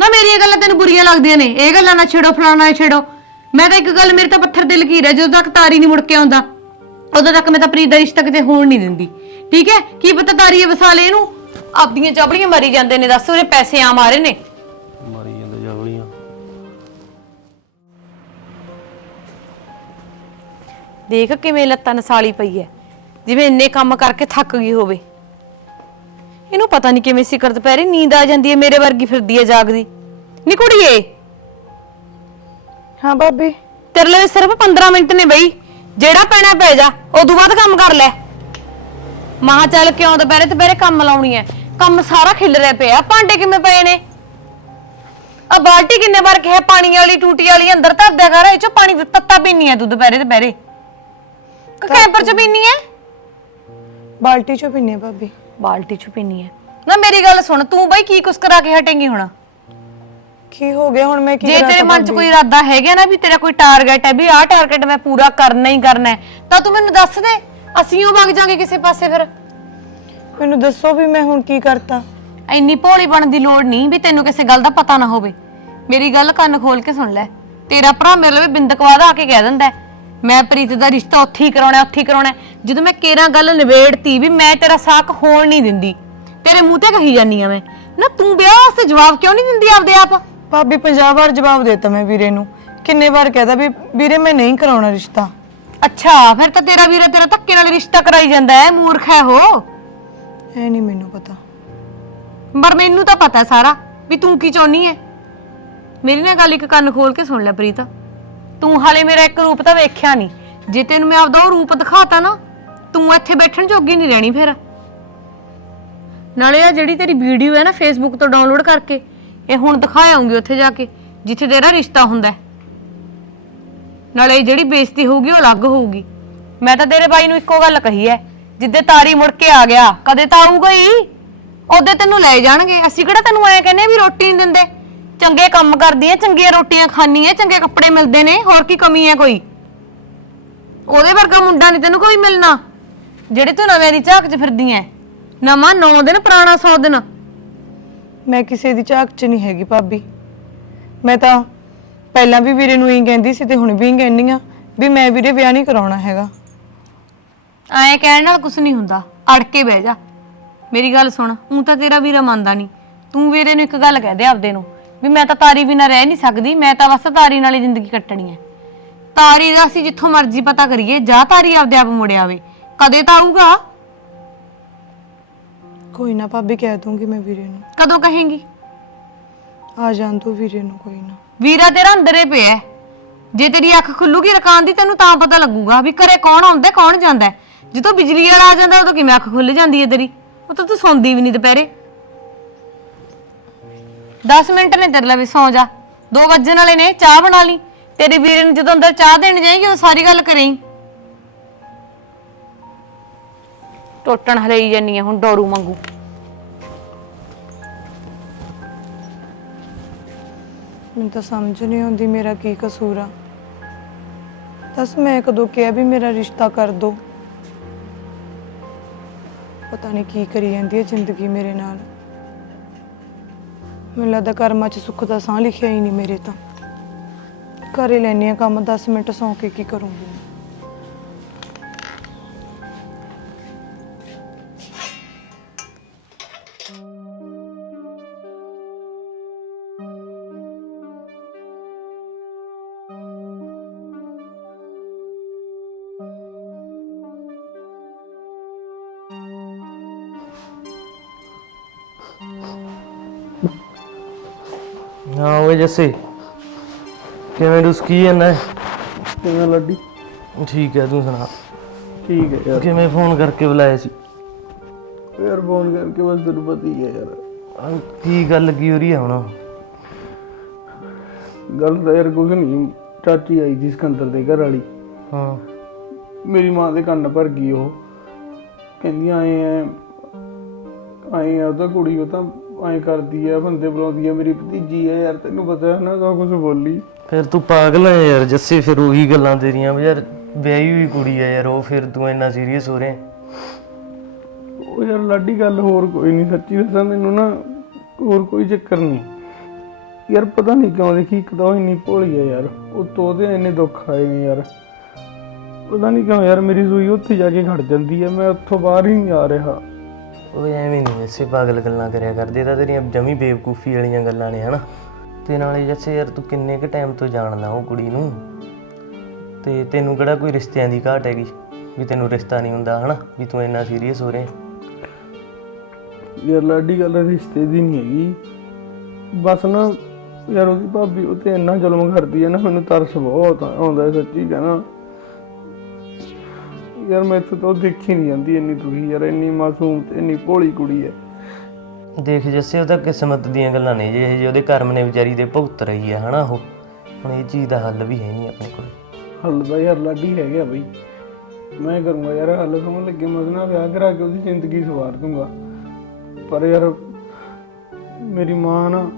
ਨਾ ਮੇਰੀਆਂ ਗੱਲਾਂ ਤੈਨੂੰ ਬੁਰੀਆਂ ਲੱਗਦੀਆਂ ਨੇ। ਇਹ ਗੱਲਾਂ ਨਾ ਛੇੜੋ ਫਲਾਣਾ ਨਾ ਛੇੜੋ। ਮੈਂ ਤਾਂ ਇੱਕ ਗੱਲ ਮੇਰੇ ਤਾਂ ਪੱਥਰ ਤੇ ਲਕੀਰ ਹੈ ਜਦੋਂ ਤੱਕ ਤਾਰੀ ਨਹੀਂ ਮੁੜ ਕੇ ਆਉਂਦਾ ਉਦੋਂ ਤੱਕ ਮੈਂ ਤਾਂ ਪ੍ਰੀਤ ਦਾ ਰਿਸ਼ਤਾ ਕਿਤੇ ਹੋਣ ਨਹੀਂ ਦਿੰਦੀ। ਠੀਕ ਹੈ? ਕੀ ਪਤਾ ਤਾਰੀ ਵਸਾ ਲੈ ਇਹਨੂੰ। ਆਪਦੀਆਂ ਚਾਬੜੀਆਂ ਮਾਰੀ ਜਾਂਦੇ ਨੇ ਦੱਸ ਉਹਦੇ ਪੈਸੇ ਆ ਮਾਰੇ ਨੇ। ਦੇਖ ਕਿਵੇਂ ਲੱਤਾਂ ਨਸਾਲੀ ਪਈ ਐ। ਜਿਵੇਂ ਇੰਨੇ ਕੰਮ ਕਰਕੇ ਥੱਕ ਗਈ ਹੋਵੇ। ਇਹਨੂੰ ਪਤਾ ਨਹੀਂ ਕਿਵੇਂ ਸਿਕਰ ਦੁਪਹਿਰੇ ਨੀਂਦ ਆ ਜਾਂਦੀ ਐ ਮੇਰੇ ਵਰਗੀ ਫਿਰਦੀ ਐ ਜਾਗਦੀ। ਨੀ ਕੁੜੀਏ। ਹਾਂ ਭਾਬੀ। ਤੇਰੇ ਲਈ ਸਿਰਫ 15 ਮਿੰਟ ਨੇ ਬਈ। ਜਿਹੜਾ ਪੈਣਾ ਪੈ ਜਾ ਉਦੋਂ ਬਾਅਦ ਕੰਮ ਕਰ ਲੈ। ਮਾਂ ਚੱਲ ਕਿਉਂ ਦੁਪਹਿਰੇ ਦੁਪਹਿਰੇ ਕੰਮ ਲਾਉਣੀ ਐ। ਕੰਮ ਸਾਰਾ ਖਿਲ ਰਿਹਾ ਪਿਆ। ਭਾਂਡੇ ਕਿਵੇਂ ਪਏ ਨੇ? ਆ ਬਾਲਟੀ ਕਿੰਨੇ ਵਾਰ ਕਿਹਾ ਪਾਣੀ ਵਾਲੀ ਟੂਟੀ ਵਾਲੀ ਅੰਦਰ ਧਰ ਦਿਆ ਕਰ। ਇਹ ਚੋਂ ਪਾਣੀ ਤੱਤਾ ਪੀਣੀ ਐ ਤੂੰ ਦੁਪਹਿਰੇ ਦੁਪਹਿਰੇ। ਕਿ ਕੈਂਪਰ ਚ ਪੀਣੀ ਐ? ਬਾਲਟੀ ਚੋਂ ਪੀਨੇ ਭਾਬੀ। ਬਾਲਟੀ ਚ ਪੀਣੀ ਐ। ਨਾ ਮੇਰੀ ਗੱਲ ਸੁਣ ਤੂੰ ਬਈ ਕੀ ਕੁਛ ਕਰਾ ਕੇ ਹਟੇਂਗੀ ਹੁਣ? ਕੀ ਹੋ ਗਿਆ ਹੁਣ ਮੈਂ ਕੀ ਜੇ ਕਰਾਂ ਤੇਰੇ ਮਨ 'ਚ ਕੋਈ ਇਰਾਦਾ ਹੈਗਾ ਨਾ ਵੀ ਤੇਰਾ ਕੋਈ ਟਾਰਗੇਟ ਹੈ ਵੀ ਆਹ ਟਾਰਗੇਟ ਮੈਂ ਪੂਰਾ ਕਰਨਾ ਹੀ ਕਰਨਾ ਹੈ ਤਾਂ ਤੂੰ ਮੈਨੂੰ ਦੱਸ ਦੇ ਅਸੀਂ ਉਹ ਵਗ ਜਾਾਂਗੇ ਕਿਸੇ ਪਾਸੇ ਫਿਰ। ਮੈਨੂੰ ਦੱਸੋ ਵੀ ਮੈਂ ਹੁਣ ਕੀ ਕਰਤਾ। ਇੰਨੀ ਭੋਲੀ ਬਣਨ ਦੀ ਲੋੜ ਨਹੀਂ ਵੀ ਤੈਨੂੰ ਕਿਸੇ ਗੱਲ ਦਾ ਪਤਾ ਨਾ ਹੋਵੇ। ਮੇਰੀ ਗੱਲ ਕੰਨ ਖੋਲ ਕੇ ਸੁਣ ਲੈ ਤੇਰਾ ਭਰਾ ਮੇਰੇ ਲਈ ਬਿੰਦਕਵਾਦ ਆ ਕੇ ਕਹਿ ਦਿੰਦਾ ਹੈ, ਮੈਂ ਪ੍ਰੀਤ ਦਾ ਰਿਸ਼ਤਾ ਉੱਥੇ ਹੀ ਕਰਾਉਣਾ ਉੱਥੇ ਹੀ ਕਰਾਉਣਾ। ਹੈ। ਜਦੋਂ ਮੈਂ ਕੇਰਾਂ ਗੱਲ ਨਿਬੇੜਤੀ ਵੀ ਮੈਂ ਤੇਰਾ ਸਾਕ ਹੋਣ ਨਹੀਂ ਦਿੰਦੀ। ਤੇਰੇ ਮੂੰਹ ਤੇ ਕਹੀ ਜਾਨੀ ਆ ਮੈਂ। ਨਾ ਤੂੰ ਵਿਆਹ ਵਾਸਤੇ ਜਵਾਬ ਕਿਉਂ ਨਹੀਂ ਦਿੰਦੀ ਆਪਦੇ ਆਪ? ਭਾਬੀ 50 ਵਾਰ ਜਵਾਬ ਦੇਤਾ ਮੈਂ ਵੀਰੇ ਨੂੰ। ਕਿੰਨੇ ਵਾਰ ਕਹਿਦਾ ਵੀ ਵੀਰੇ ਮੈਂ ਨਹੀਂ ਕਰਾਉਣਾ ਰਿਸ਼ਤਾ। ਅੱਛਾ ਫਿਰ ਤਾਂ ਤੇਰਾ ਵੀਰ ਤੇਰਾ ਧੱਕੇ ਨਾਲ ਰਿਸ਼ਤਾ ਕਰਾਈ ਜਾਂਦਾ ਹੈ ਮੂਰਖ ਹੈ ਉਹ। ਐ ਨਹੀਂ ਮੈਨੂੰ ਪਤਾ। ਪਰ ਮੈਨੂੰ ਤਾਂ ਪਤਾ ਸਾਰਾ ਵੀ ਤੂੰ ਕੀ ਚਾਹੁੰਨੀ ਹੈ ਮੇਰੀ ਨਾਲ ਗੱਲ ਇੱਕ ਕੰਨ ਖੋਲ ਕੇ ਸੁਣ ਲੈ ਪ੍ਰੀਤ। ਤੂੰ ਹਾਲੇ ਮੇਰਾ ਇੱਕ ਰੂਪ ਤਾਂ ਵੇਖਿਆ ਨਹੀਂ। ਜੇ ਤੈਨੂੰ ਮੈਂ ਆਪਦਾ ਉਹ ਰੂਪ ਦਿਖਾਤਾ ਨਾ, ਤੂੰ ਇੱਥੇ ਬੈਠਣ ਜੋਗੀ ਨਹੀਂ ਰਹਿਣੀ ਫੇਰ। ਨਾਲੇ ਆ ਜਿਹੜੀ ਤੇਰੀ ਵੀਡੀਓ ਹੈ ਨਾ ਫੇਸਬੁੱਕ ਤੋਂ ਡਾਊਨਲੋਡ ਕਰਕੇ, ਇਹ ਹੁਣ ਦਿਖਾਇਆਉਂਗੀ ਉੱਥੇ ਜਾ ਕੇ, ਜਿੱਥੇ ਤੇਰਾ ਰਿਸ਼ਤਾ ਹੁੰਦਾ ਹੈ। ਨਾਲੇ ਇਹ ਜਿਹੜੀ ਬੇਇੱਜ਼ਤੀ ਹੋਊਗੀ ਉਹ ਅਲੱਗ ਹੋਊਗੀ। ਮੈਂ ਤਾਂ ਤੇਰੇ ਬਾਈ ਨੂੰ ਇੱਕੋ ਗੱਲ ਕਹੀ ਐ ਜਿੱਦੇ ਤਾਰੀ ਮੁੜ ਕੇ ਆ ਗਿਆ, ਕਦੇ ਤਾਂ ਆਊਗਾ ਹੀ। ਉਹਦੇ ਤੈਨੂੰ ਲੈ ਜਾਣਗੇ। ਅਸੀਂ ਕਿਹੜਾ ਤੈਨੂੰ ਐ ਕਹਿੰਨੇ ਵੀ ਰੋਟੀ ਨਹੀਂ ਦਿੰਦੇ? ਚੰਗੇ ਕੰਮ ਕਰਦੀ ਐ ਚੰਗੀਆਂ ਰੋਟੀਆਂ ਖਾਣੀ ਐ ਚੰਗੇ ਕੱਪੜੇ ਮਿਲਦੇ ਨੇ ਹੋਰ ਕੀ ਕਮੀ ਐ ਕੋਈ? ਉਹਦੇ ਵਰਗਾ ਮੁੰਡਾ ਨਹੀਂ ਤੈਨੂੰ ਕੋਈ ਮਿਲਣਾ। ਜਿਹੜੇ ਤੂੰ ਨਵੇਂ ਦੀ ਝਾਕ 'ਚ ਫਿਰਦੀ ਐ। ਨਵਾਂ 9 ਦਿਨ ਪੁਰਾਣਾ 100 ਦਿਨ। ਮੈਂ ਕਿਸੇ ਦੀ ਝਾਕ 'ਚ ਨਹੀਂ ਹੈਗੀ ਭਾਬੀ। ਮੈਂ ਤਾਂ ਪਹਿਲਾਂ ਵੀ ਵੀਰੇ ਨੂੰ ਹੀ ਕਹਿੰਦੀ ਸੀ ਤੇ ਹੁਣ ਵੀ ਕਹਿੰਦੀ ਆ ਵੀ ਮੈਂ ਵੀਰੇ ਵਿਆਹ ਨਹੀਂ ਕਰਾਉਣਾ ਹੈਗਾ। ਐਂ ਕਹਿਣ ਨਾਲ ਕੁਝ ਨਹੀਂ ਹੁੰਦਾ। ਅੜ ਕੇ ਬਹਿ ਜਾ। ਮੇਰੀ ਗੱਲ ਸੁਣ ਹੂੰ ਤਾਂ ਤੇਰਾ ਵੀਰਾ ਮੰਨਦਾ ਨਹੀਂ। ਤੂੰ ਵੀਰੇ ਨੂੰ ਇੱਕ ਗੱਲ ਕਹਿ ਦੇ ਆਪਦੇ ਨੂੰ। ਵੀ ਮੈਂ ਤਾਂ ਤਾਰੀ ਬਿਨਾਂ ਰਹਿ ਨਹੀਂ ਸਕਦੀ ਮੈਂ ਤਾਂ ਬਸ ਤਾਰੀ ਨਾਲ ਹੀ ਜ਼ਿੰਦਗੀ ਕੱਟਣੀ ਹੈ। ਤਾਰੀ ਦਾ ਅਸੀਂ ਜਿੱਥੋਂ ਮਰਜ਼ੀ ਪਤਾ ਕਰੀਏ ਜਾਂ ਤਾਰੀ ਆਪਦੇ ਆਪ ਮੁੜ ਆਵੇ ਕਦੇ ਤਾਂ ਆਊਗਾ? ਕੋਈ ਨਾ ਭਾਬੀ ਕਹਿ ਦੂੰਗੀ ਮੈਂ ਵੀਰੇ ਨੂੰ। ਕਦੋਂ ਕਹੇਂਗੀ? ਆ ਜਾਣ ਦੋ ਵੀਰੇ ਨੂੰ ਕੋਈ ਨਾ। ਵੀਰਾ ਤੇਰਾ ਅੰਦਰੇ ਪਿਆ ਹੈ। ਜੇ ਤੇਰੀ ਅੱਖ ਖੁੱਲੂਗੀ ਰਕਾਨ ਦੀ ਤੈਨੂੰ ਤਾਂ ਪਤਾ ਲੱਗੂਗਾ ਵੀ ਘਰੇ ਕੌਣ ਆਉਂਦਾ ਕੌਣ ਜਾਂਦਾ ਹੈ। ਜਦੋਂ ਬਿਜਲੀ ਵਾਲਾ ਆ ਜਾਂਦਾ ਉਦੋਂ ਕਿਵੇਂ ਅੱਖ ਖੁੱਲ ਜਾਂਦੀ ਹੈ ਤੇਰੀ? ਉਹ ਤਾਂ ਤੂੰ ਸੌਂਦੀ ਵੀ ਨਹੀਂ ਦੁਪਹਿਰੇ। 10 ਮਿੰਟ ਨੇ ਤੇਰੇ ਲਈ ਵੀ ਸੌਂ ਜਾ। 2 ਵਜਣ ਵਾਲੇ ਨੇ, ਚਾਹ ਬਣਾ ਲਈ। ਤੇਰੇ ਵੀਰ ਨੂੰ ਜਦੋਂ ਅੰਦਰ ਚਾਹ ਦੇਣ ਜਾਏਗੀ, ਉਹ ਸਾਰੀ ਗੱਲ ਕਰੇਂ। ਟੋਟਣ ਹਲਈ ਜਾਨੀ ਆ ਹੁਣ ਡੋਰੂ ਵਾਂਗੂ। ਮੈਨੂੰ ਤਾਂ ਸਮਝ ਨਹੀਂ ਆਉਂਦੀ ਮੇਰਾ ਕੀ ਕਸੂਰ ਆ। ਦੱਸ, ਮੈਂ ਕਦੋਂ ਕਿਹਾ ਵੀ ਮੇਰਾ ਰਿਸ਼ਤਾ ਕਰ ਦੋ? ਪਤਾ ਨਹੀਂ ਕੀ ਕਰੀ ਜਾਂਦੀ ਹੈ ਜ਼ਿੰਦਗੀ ਮੇਰੇ ਨਾਲ। ਮੈਨੂੰ ਲੱਗਦਾ ਕਰਮਾਂ 'ਚ ਸੁੱਖ ਦਾ ਸਾਹ ਲਿਖਿਆ ਹੀ ਨਹੀਂ ਮੇਰੇ ਤਾਂ। ਘਰੇ ਹੀ ਲੈਣੀ ਆ ਕੰਮ 10 ਮਿੰਟ ਸੌਂ ਕੇ ਕੀ ਕਰੂੰਗੀ? ਹਾਂ ਓਏ ਜੱਸੇ। ਕਿਵੇਂ ਡੁਸ ਕੀ ਜਾਂਦਾ ਕਿਵੇਂ ਲੱਡੀ? ਠੀਕ ਹੈ ਤੂੰ ਸੁਣਾ। ਠੀਕ ਹੈ ਯਾਰ। ਕਿਵੇਂ ਫੋਨ ਕਰਕੇ ਬੁਲਾਇਆ ਸੀ? ਯਾਰ ਫੋਨ ਕਰਕੇ ਬਸ ਤੈਨੂੰ ਪਤਾ ਹੀ ਹੈ ਯਾਰ। ਅਹ ਕੀ ਗੱਲ ਕੀ ਹੋ ਰਹੀ ਹੈ ਹੁਣ? ਗੱਲ ਤਾਂ ਯਾਰ ਕੁਝ ਨਹੀਂ ਚਾਚੀ ਆਈ ਸੀ ਸਿਕੰਦਰ ਦੇ ਘਰ ਵਾਲੀ। ਹਾਂ। ਮੇਰੀ ਮਾਂ ਦੇ ਕੰਨ ਭਰ ਗਈ ਉਹ। ਕਹਿੰਦੀ ਆਏ ਐ ਆਏ ਆ ਉਹ ਤਾਂ ਕੁੜੀ ਉਹ ਤਾਂ ਐ ਕਰਦੀ ਆ ਬੰਦੇ ਬੁਲਾਉਂਦੀ ਆ ਮੇਰੀ ਭਤੀਜੀ ਆ ਯਾਰ ਤੈਨੂੰ ਪਤਾ ਹੈ ਨਾ ਸਭ ਕੁਝ ਬੋਲੀ। ਫਿਰ ਤੂੰ ਪਾਗਲ ਹੈ ਯਾਰ ਜੱਸੇ ਫਿਰ ਉਹੀ ਗੱਲਾਂ ਤੇਰੀਆਂ ਵੀ ਯਾਰ ਵਿਆਹੀ ਹੋਈ ਕੁੜੀ ਹੈ ਯਾਰ ਉਹ ਫਿਰ ਤੂੰ ਇੰਨਾ ਸੀਰੀਅਸ ਹੋ ਰਿਹਾ? ਉਹ ਯਾਰ ਲਾਡੀ ਗੱਲ ਹੋਰ ਕੋਈ ਨਹੀਂ ਸੱਚੀ ਦੱਸਾਂ ਤੈਨੂੰ ਨਾ ਹੋਰ ਕੋਈ ਚੱਕਰ ਨਹੀਂ। ਯਾਰ ਪਤਾ ਨਹੀਂ ਕਿਉਂ ਦੇਖੀ ਇੱਕ ਤਾਂ ਉਹ ਇੰਨੀ ਭੋਲੀ ਆ ਯਾਰ ਉਹ ਤੋਂ ਉਹਦੇ ਇੰਨੇ ਦੁੱਖ ਆਏ ਨੇ ਯਾਰ। ਪਤਾ ਨਹੀਂ ਕਿਉਂ ਯਾਰ ਮੇਰੀ ਸੂਈ ਉੱਥੇ ਜਾ ਕੇ ਖੜ ਜਾਂਦੀ ਹੈ ਮੈਂ ਉੱਥੋਂ ਬਾਹਰ ਹੀ ਨਹੀਂ ਆ ਰਿਹਾ। ਉਹ ਐਵੇਂ ਨਹੀਂ ਐਸੇ ਪਾਗਲ ਗੱਲਾਂ ਕਰਿਆ ਕਰਦੇ, ਇਹ ਤਾਂ ਤੇਰੀਆਂ ਜਮੀ ਬੇਵਕੂਫੀ ਵਾਲੀਆਂ ਗੱਲਾਂ ਨੇ, ਹਨਾ? ਤੇ ਨਾਲੇ ਜੱਸੇ ਯਾਰ, ਤੂੰ ਕਿੰਨੇ ਕੁ ਟਾਈਮ ਤੋਂ ਜਾਣਦਾ ਉਹ ਕੁੜੀ ਨੂੰ? ਤੇ ਤੈਨੂੰ ਕਿਹੜਾ ਕੋਈ ਰਿਸ਼ਤਿਆਂ ਦੀ ਘਾਟ ਹੈਗੀ? ਵੀ ਤੈਨੂੰ ਰਿਸ਼ਤਾ ਨਹੀਂ ਹੁੰਦਾ, ਹਨਾ? ਵੀ ਤੂੰ ਇੰਨਾ ਸੀਰੀਅਸ ਹੋ ਰਿਹਾ? ਯਾਰ, ਲਾਡੀ ਗੱਲ ਰਿਸ਼ਤੇ ਦੀ ਨਹੀਂ ਹੈਗੀ। ਬਸ ਨਾ, ਯਾਰ ਉਹਦੀ ਭਾਬੀ ਉਹ ਤੇ ਇੰਨਾ ਜ਼ੁਲਮ ਕਰਦੀ ਹੈ ਨਾ, ਮੈਨੂੰ ਤਰਸ ਬਹੁਤ ਆਉਂਦਾ ਸੱਚੀ ਕਹਿਣਾ। ਯਾਰ ਮੈਥੋਂ ਤਾਂ ਉਹ ਦੇਖੀ ਨਹੀਂ ਜਾਂਦੀ ਇੰਨੀ ਦੁਖੀ ਯਾਰ ਇੰਨੀ ਮਾਸੂਮ ਤੇ ਇੰਨੀ ਭੋਲੀ ਕੁੜੀ ਹੈ। ਦੇਖ ਜੱਸੇ ਉਹ ਤਾਂ ਕਿਸਮਤ ਦੀਆਂ ਗੱਲਾਂ ਨੇ ਜੇ ਜੇ ਉਹਦੇ ਕਰਮ ਨੇ ਵਿਚਾਰੀ ਦੇ ਭੁਗਤ ਰਹੀ ਹੈ ਹਨਾ ਉਹ? ਹੁਣ ਇਹ ਚੀਜ਼ ਦਾ ਹੱਲ ਵੀ ਹੈ ਨਹੀਂ ਆਪਣੇ ਕੋਲ। ਹੱਲ ਦਾ ਯਾਰ ਲਾਡੀ ਹੈਗਾ ਬਈ। ਮੈਂ ਕਰੂੰਗਾ ਯਾਰ ਹੱਲ ਸਮਝ ਲੱਗੇ ਮੈਂ ਉਹਦੇ ਨਾਲ ਵਿਆਹ ਕਰਾ ਕੇ ਉਹਦੀ ਜ਼ਿੰਦਗੀ ਸਵਾਰ ਦੂੰਗਾ। ਪਰ ਯਾਰ ਮੇਰੀ ਮਾਂ ਨਾ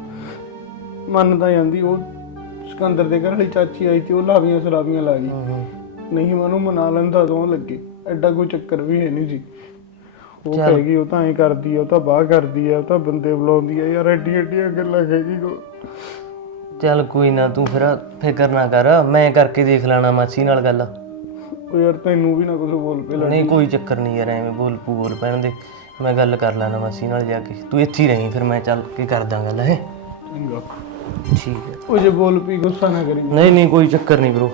ਮੰਨ ਤਾਂ ਜਾਂਦੀ ਉਹ ਸਿਕੰਦਰ ਦੇ ਘਰ ਵਾਲੀ ਚਾਚੀ ਆਈ ਤੇ ਉਹ ਲਾਵੀਆਂ ਸਲਾਵੀਆਂ ਲਾ ਗਈ। ਨਹੀਂ ਮੈਂ ਉਹਨੂੰ ਮਨਾ ਲੈਂਦਾ ਦੋ ਲੱਗੇ। ਐਡਾ ਕੋਈ ਚੱਕਰ ਵੀ ਹੈ ਨਹੀਂ ਸੀ ਉਹ ਕਹੇਗੀ ਉਹ ਤਾਂ ਐਂ ਕਰਦੀ ਆ ਉਹ ਤਾਂ ਬਾਹ ਕਰਦੀ ਆ ਉਹ ਤਾਂ ਬੰਦੇ ਬੁਲਾਉਂਦੀ ਆ। ਯਾਰ ਐਡੀ ਐਡੀਆਂ ਗੱਲਾਂ ਕਹੇਗੀ ਉਹ ਚੱਲ ਕੋਈ ਨਾ ਤੂੰ ਫਿਰ ਫਿਕਰ ਨਾ ਕਰ। ਮੈਂ ਕਰਕੇ ਦੇਖ ਲੈਣਾ ਮਾਸੀ ਨਾਲ ਗੱਲ। ਉਹ ਯਾਰ ਤੈਨੂੰ ਵੀ ਨਾ ਕੁਝ ਬੋਲ ਪੇ ਨਹੀਂ ਕੋਈ ਚੱਕਰ ਨਹੀਂ ਯਾਰ ਐਵੇਂ ਬੋਲ ਪੂ ਬੋਲ ਪੈਣ ਦੇ। ਮੈਂ ਗੱਲ ਕਰ ਲੈਣਾ ਮਾਸੀ ਨਾਲ ਜਾ ਕੇ। ਤੂੰ ਇੱਥੇ ਹੀ ਰਹੀਂ ਫਿਰ ਮੈਂ ਚੱਲ ਕੇ ਕਰਦਾ ਗੱਲ ਹੈ? ਚੰਗਾ। ਠੀਕ ਹੈ। ਉਹ ਜੇ ਬੋਲ ਪੀ ਗੁੱਸਾ ਨਾ ਕਰੀ। ਨਹੀਂ ਨਹੀਂ ਕੋਈ ਚੱਕਰ ਨਹੀਂ ਬ్రో